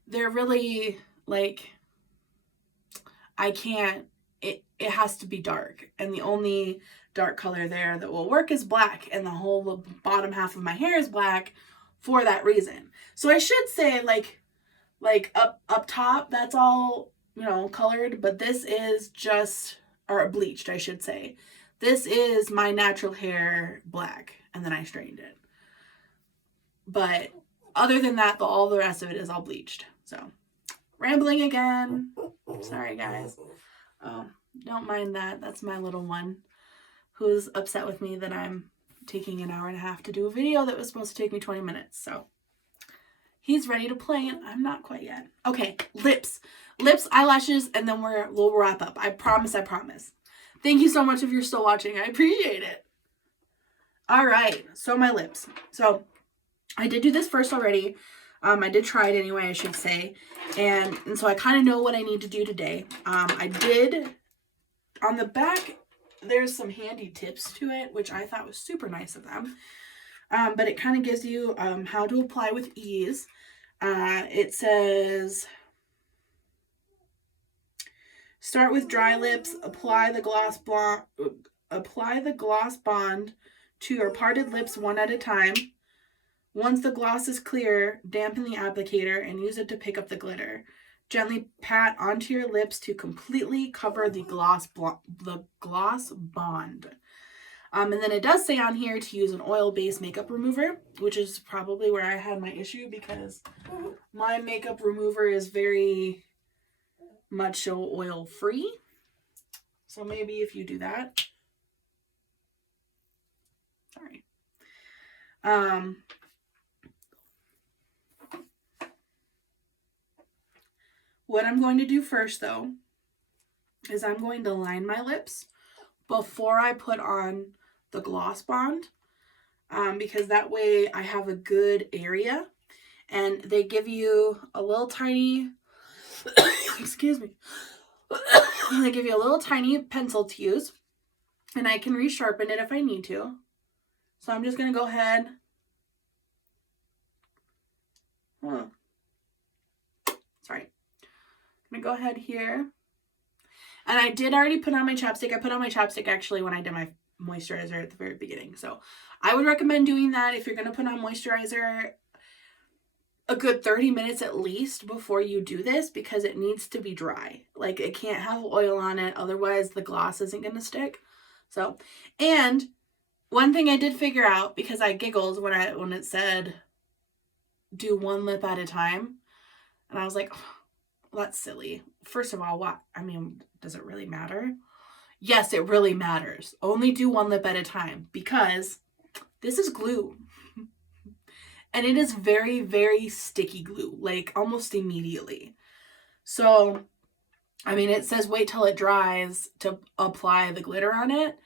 they're really, like, I can't, it has to be dark. And the only dark color there that will work is black. And the whole bottom half of my hair is black for that reason. So I should say, like up top, that's all, you know, colored, but this is just, or bleached, I should say. This is my natural hair black, and then I straightened it. But other than that, all the rest of it is all bleached. So, rambling again. Sorry, guys. Oh, don't mind that. That's my little one who's upset with me that I'm taking an hour and a half to do a video that was supposed to take me 20 minutes. So, he's ready to play, and I'm not quite yet. Okay, lips, eyelashes, and then we'll wrap up. I promise. Thank you so much if you're still watching. I appreciate it. All right, so my lips. So I did do this first already. I did try it anyway, I should say. And so I kind of know what I need to do today. I did, on the back, there's some handy tips to it, which I thought was super nice of them. But it kind of gives you how to apply with ease. It says, start with dry lips, apply the gloss bond to your parted lips one at a time. Once the gloss is clear, dampen the applicator and use it to pick up the glitter. Gently pat onto your lips to completely cover the gloss bond. And then it does say on here to use an oil-based makeup remover, which is probably where I had my issue because my makeup remover is very much so oil-free. So maybe if you do that. Sorry. What I'm going to do first, though, is I'm going to line my lips before I put on the gloss bond, because that way I have a good area. And they give you a little tiny, excuse me, they give you a little tiny pencil to use, and I can resharpen it if I need to. So I'm just going to go ahead. Sorry. I'm going to go ahead here And I did already put on my chapstick. I put on my chapstick actually when I did my moisturizer at the very beginning. So I would recommend doing that if you're going to put on moisturizer a good 30 minutes at least before you do this, because it needs to be dry. Like, it can't have oil on it, otherwise the gloss isn't going to stick. So, and one thing I did figure out, because I giggled when it said do one lip at a time, and I was like, oh, well, that's silly. First of all, what? I mean, does it really matter? Yes, it really matters. Only do one lip at a time, because this is glue. And it is very, very sticky glue, like almost immediately. So, I mean, it says wait till it dries to apply the glitter on it,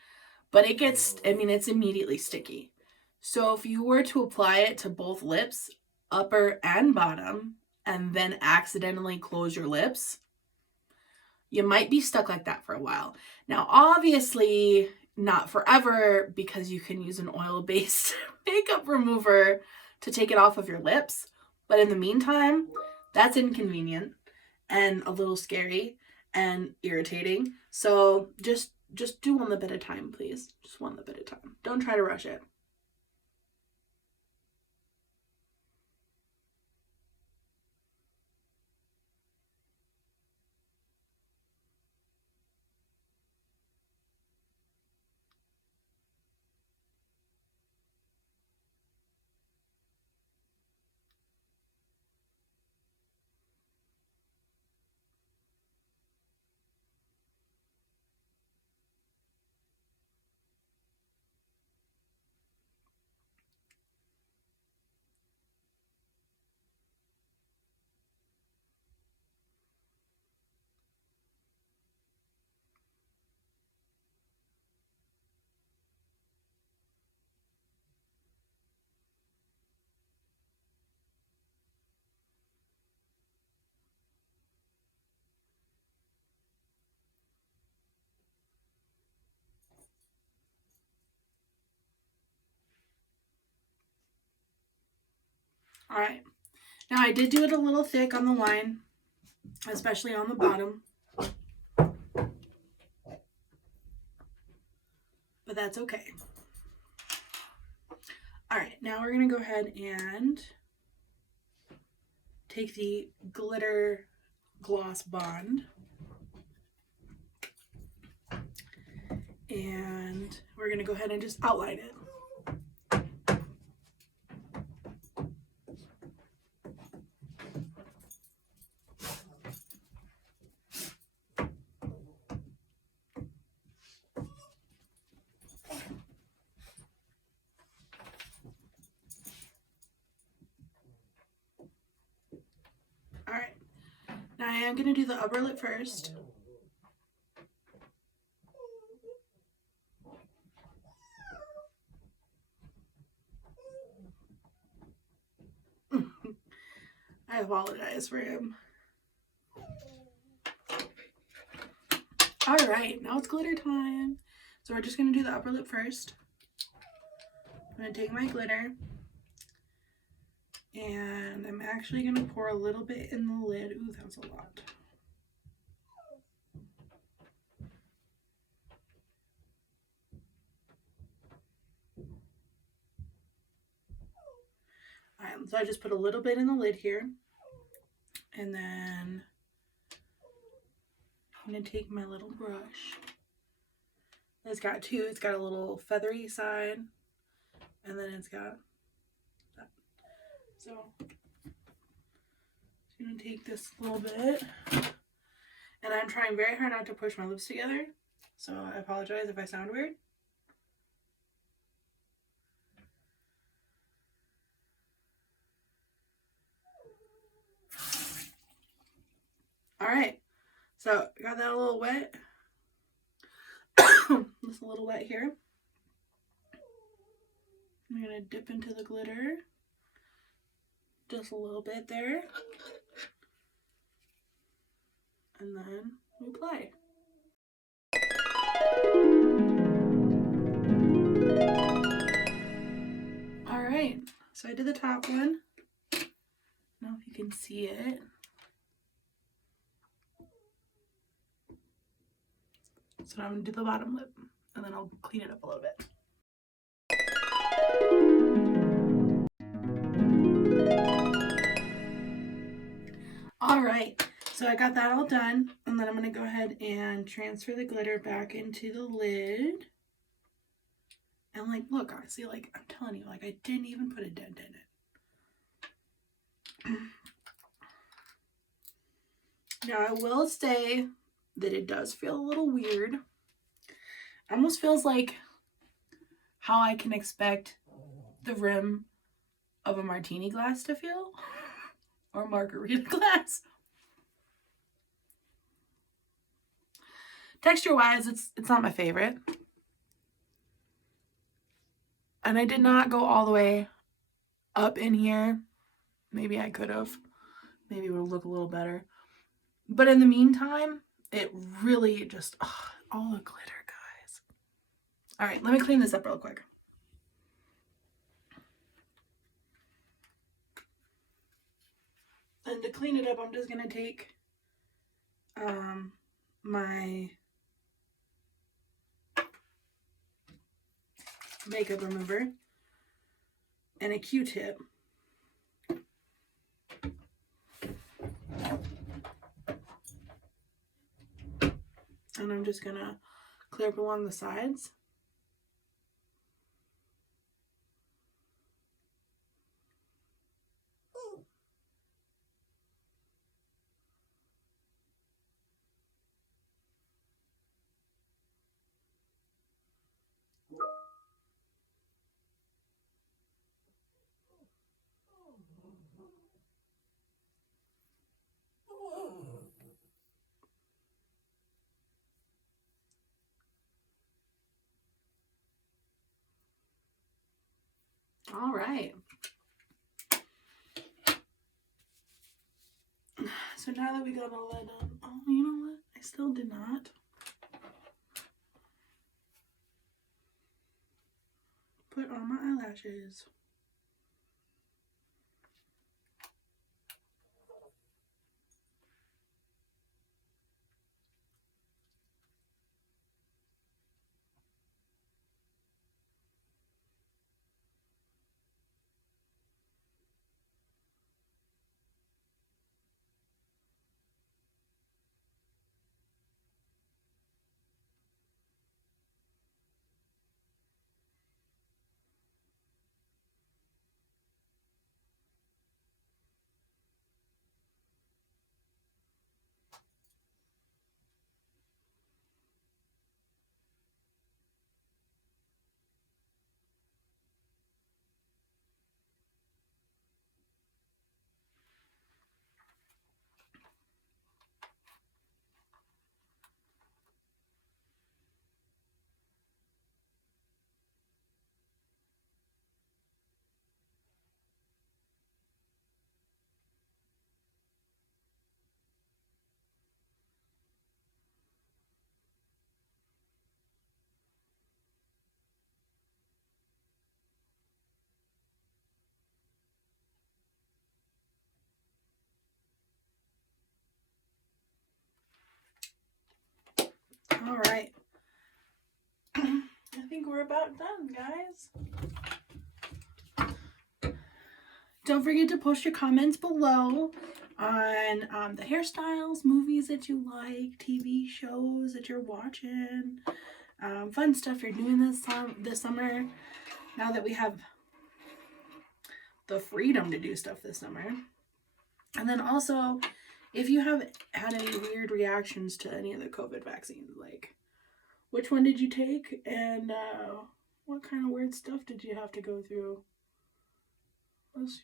but it gets, I mean, it's immediately sticky. So if you were to apply it to both lips, upper and bottom, and then accidentally close your lips, you might be stuck like that for a while. Now, obviously, not forever, because you can use an oil-based makeup remover to take it off of your lips. But in the meantime, that's inconvenient and a little scary and irritating. So just do one lip at a time, please. Just one lip at a time. Don't try to rush it. All right. Now, I did do it a little thick on the line, especially on the bottom. But that's okay. All right, now we're going to go ahead and take the glitter gloss bond. And we're going to go ahead and just outline it. Alright, now I am going to do the upper lip first. I apologize for him. Alright, now it's glitter time. So we're just going to do the upper lip first. I'm going to take my glitter. And I'm actually going to pour a little bit in the lid. Ooh, that was a lot. Alright, so I just put a little bit in the lid here. And then I'm going to take my little brush. It's got two. It's got a little feathery side. And then it's got that. So I'm going to take this little bit. And I'm trying very hard not to push my lips together. So I apologize if I sound weird. Alright, so got that a little wet. Just a little wet here. I'm going to dip into the glitter. Just a little bit there. And then we apply. Alright, so I did the top one. I don't know if you can see it. So now I'm going to do the bottom lip, and then I'll clean it up a little bit. Alright, so I got that all done, and then I'm going to go ahead and transfer the glitter back into the lid. And like, look guys, see, like, I'm telling you, like, I didn't even put a dent in it. Now I will say that it does feel a little weird. Almost feels like how I can expect the rim of a martini glass to feel, or margarita glass. Texture wise, it's not my favorite. And I did not go all the way up in here. Maybe I could have. Maybe it would look a little better. But in the meantime, it really just, all the glitter, guys. All right, let me clean this up real quick. And to clean it up, I'm just going to take my makeup remover and a Q-tip. And I'm just going to clear up along the sides. All right. So now that we got all that done, oh, you know what? I still did not put on my eyelashes. All right. I think we're about done, guys. Don't forget to post your comments below on the hairstyles, movies that you like, TV shows that you're watching, fun stuff you're doing this summer. Now that we have the freedom to do stuff this summer. And then also, if you have had any weird reactions to any of the COVID vaccines, like which one did you take and what kind of weird stuff did you have to go through? Let's,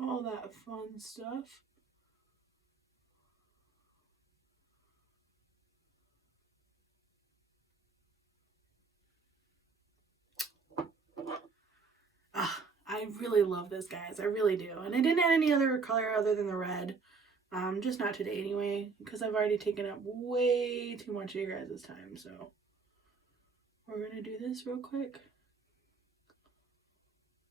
all that fun stuff. I really love this, guys. I really do. And I didn't add any other color other than the red. Just not today anyway, because I've already taken up way too much of your guys' time. So we're going to do this real quick.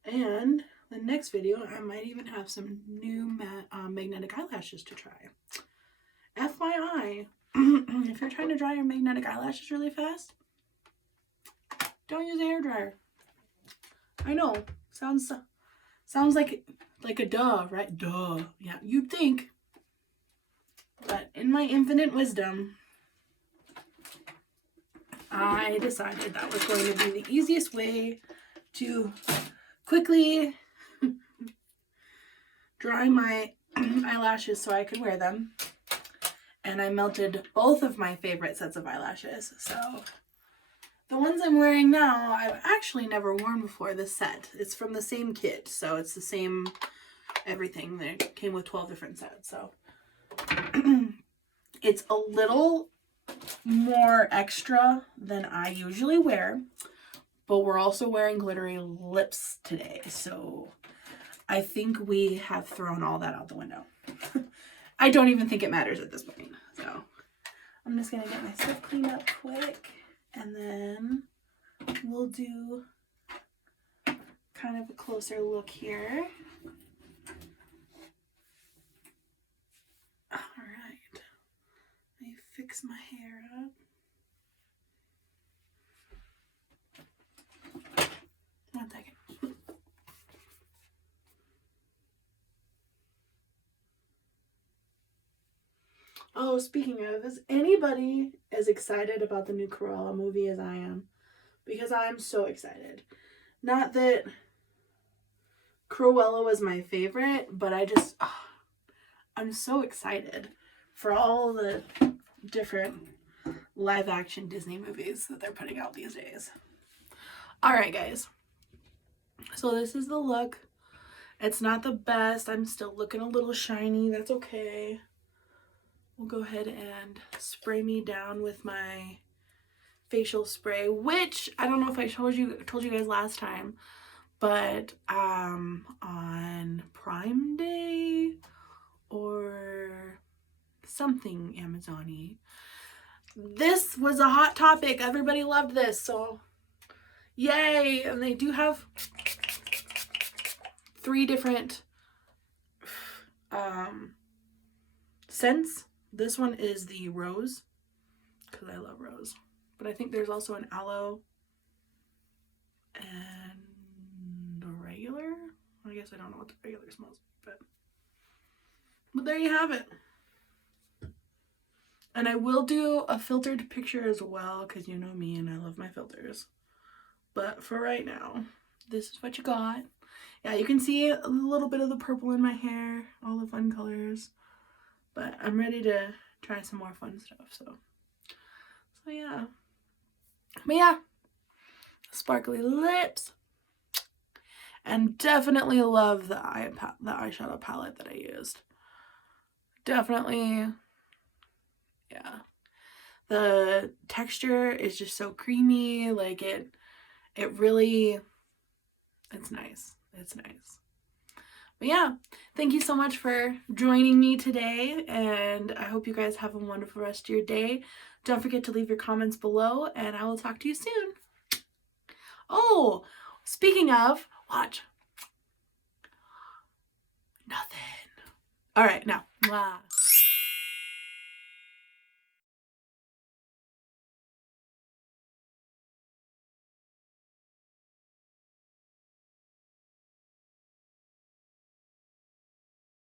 And the next video, I might even have some new magnetic eyelashes to try. FYI, if you're trying to dry your magnetic eyelashes really fast, don't use a hairdryer. I know, sounds like a duh, right? Duh. Yeah, you'd think. But in my infinite wisdom, I decided that was going to be the easiest way to quickly dry my eyelashes so I could wear them. And I melted both of my favorite sets of eyelashes. So the ones I'm wearing now, I've actually never worn before this set. It's from the same kit, so it's the same everything. They came with 12 different sets, so it's a little more extra than I usually wear, but we're also wearing glittery lips today, so I think we have thrown all that out the window. I don't even think it matters at this point, so I'm just gonna get my stuff cleaned up quick, and then we'll do kind of a closer look here. All right, let me fix my hair up. 1 second. Oh, speaking of, is anybody as excited about the new Cruella movie as I am? Because I'm so excited. Not that Cruella was my favorite, but I'm so excited for all the different live action Disney movies that they're putting out these days. Alright guys, so this is the look. It's not the best. I'm still looking a little shiny. That's okay. We'll go ahead and spray me down with my facial spray, which I don't know if I told you guys last time, but on Prime Day or something Amazon-y, this was a hot topic. Everybody loved this, so yay. And they do have 3 different scents. This one is the rose, because I love rose. But I think there's also an aloe and a regular. I guess I don't know what the regular smells like, but there you have it. And I will do a filtered picture as well, because you know me and I love my filters. But for right now, this is what you got. Yeah, you can see a little bit of the purple in my hair, all the fun colors. But I'm ready to try some more fun stuff, so yeah. But yeah, sparkly lips. And definitely love the eyeshadow palette that I used. Definitely, yeah. The texture is just so creamy, like it really, it's nice. It's nice. But yeah, thank you so much for joining me today, and I hope you guys have a wonderful rest of your day. Don't forget to leave your comments below, and I will talk to you soon. Oh, speaking of, watch. Nothing. All right, now. Mwah.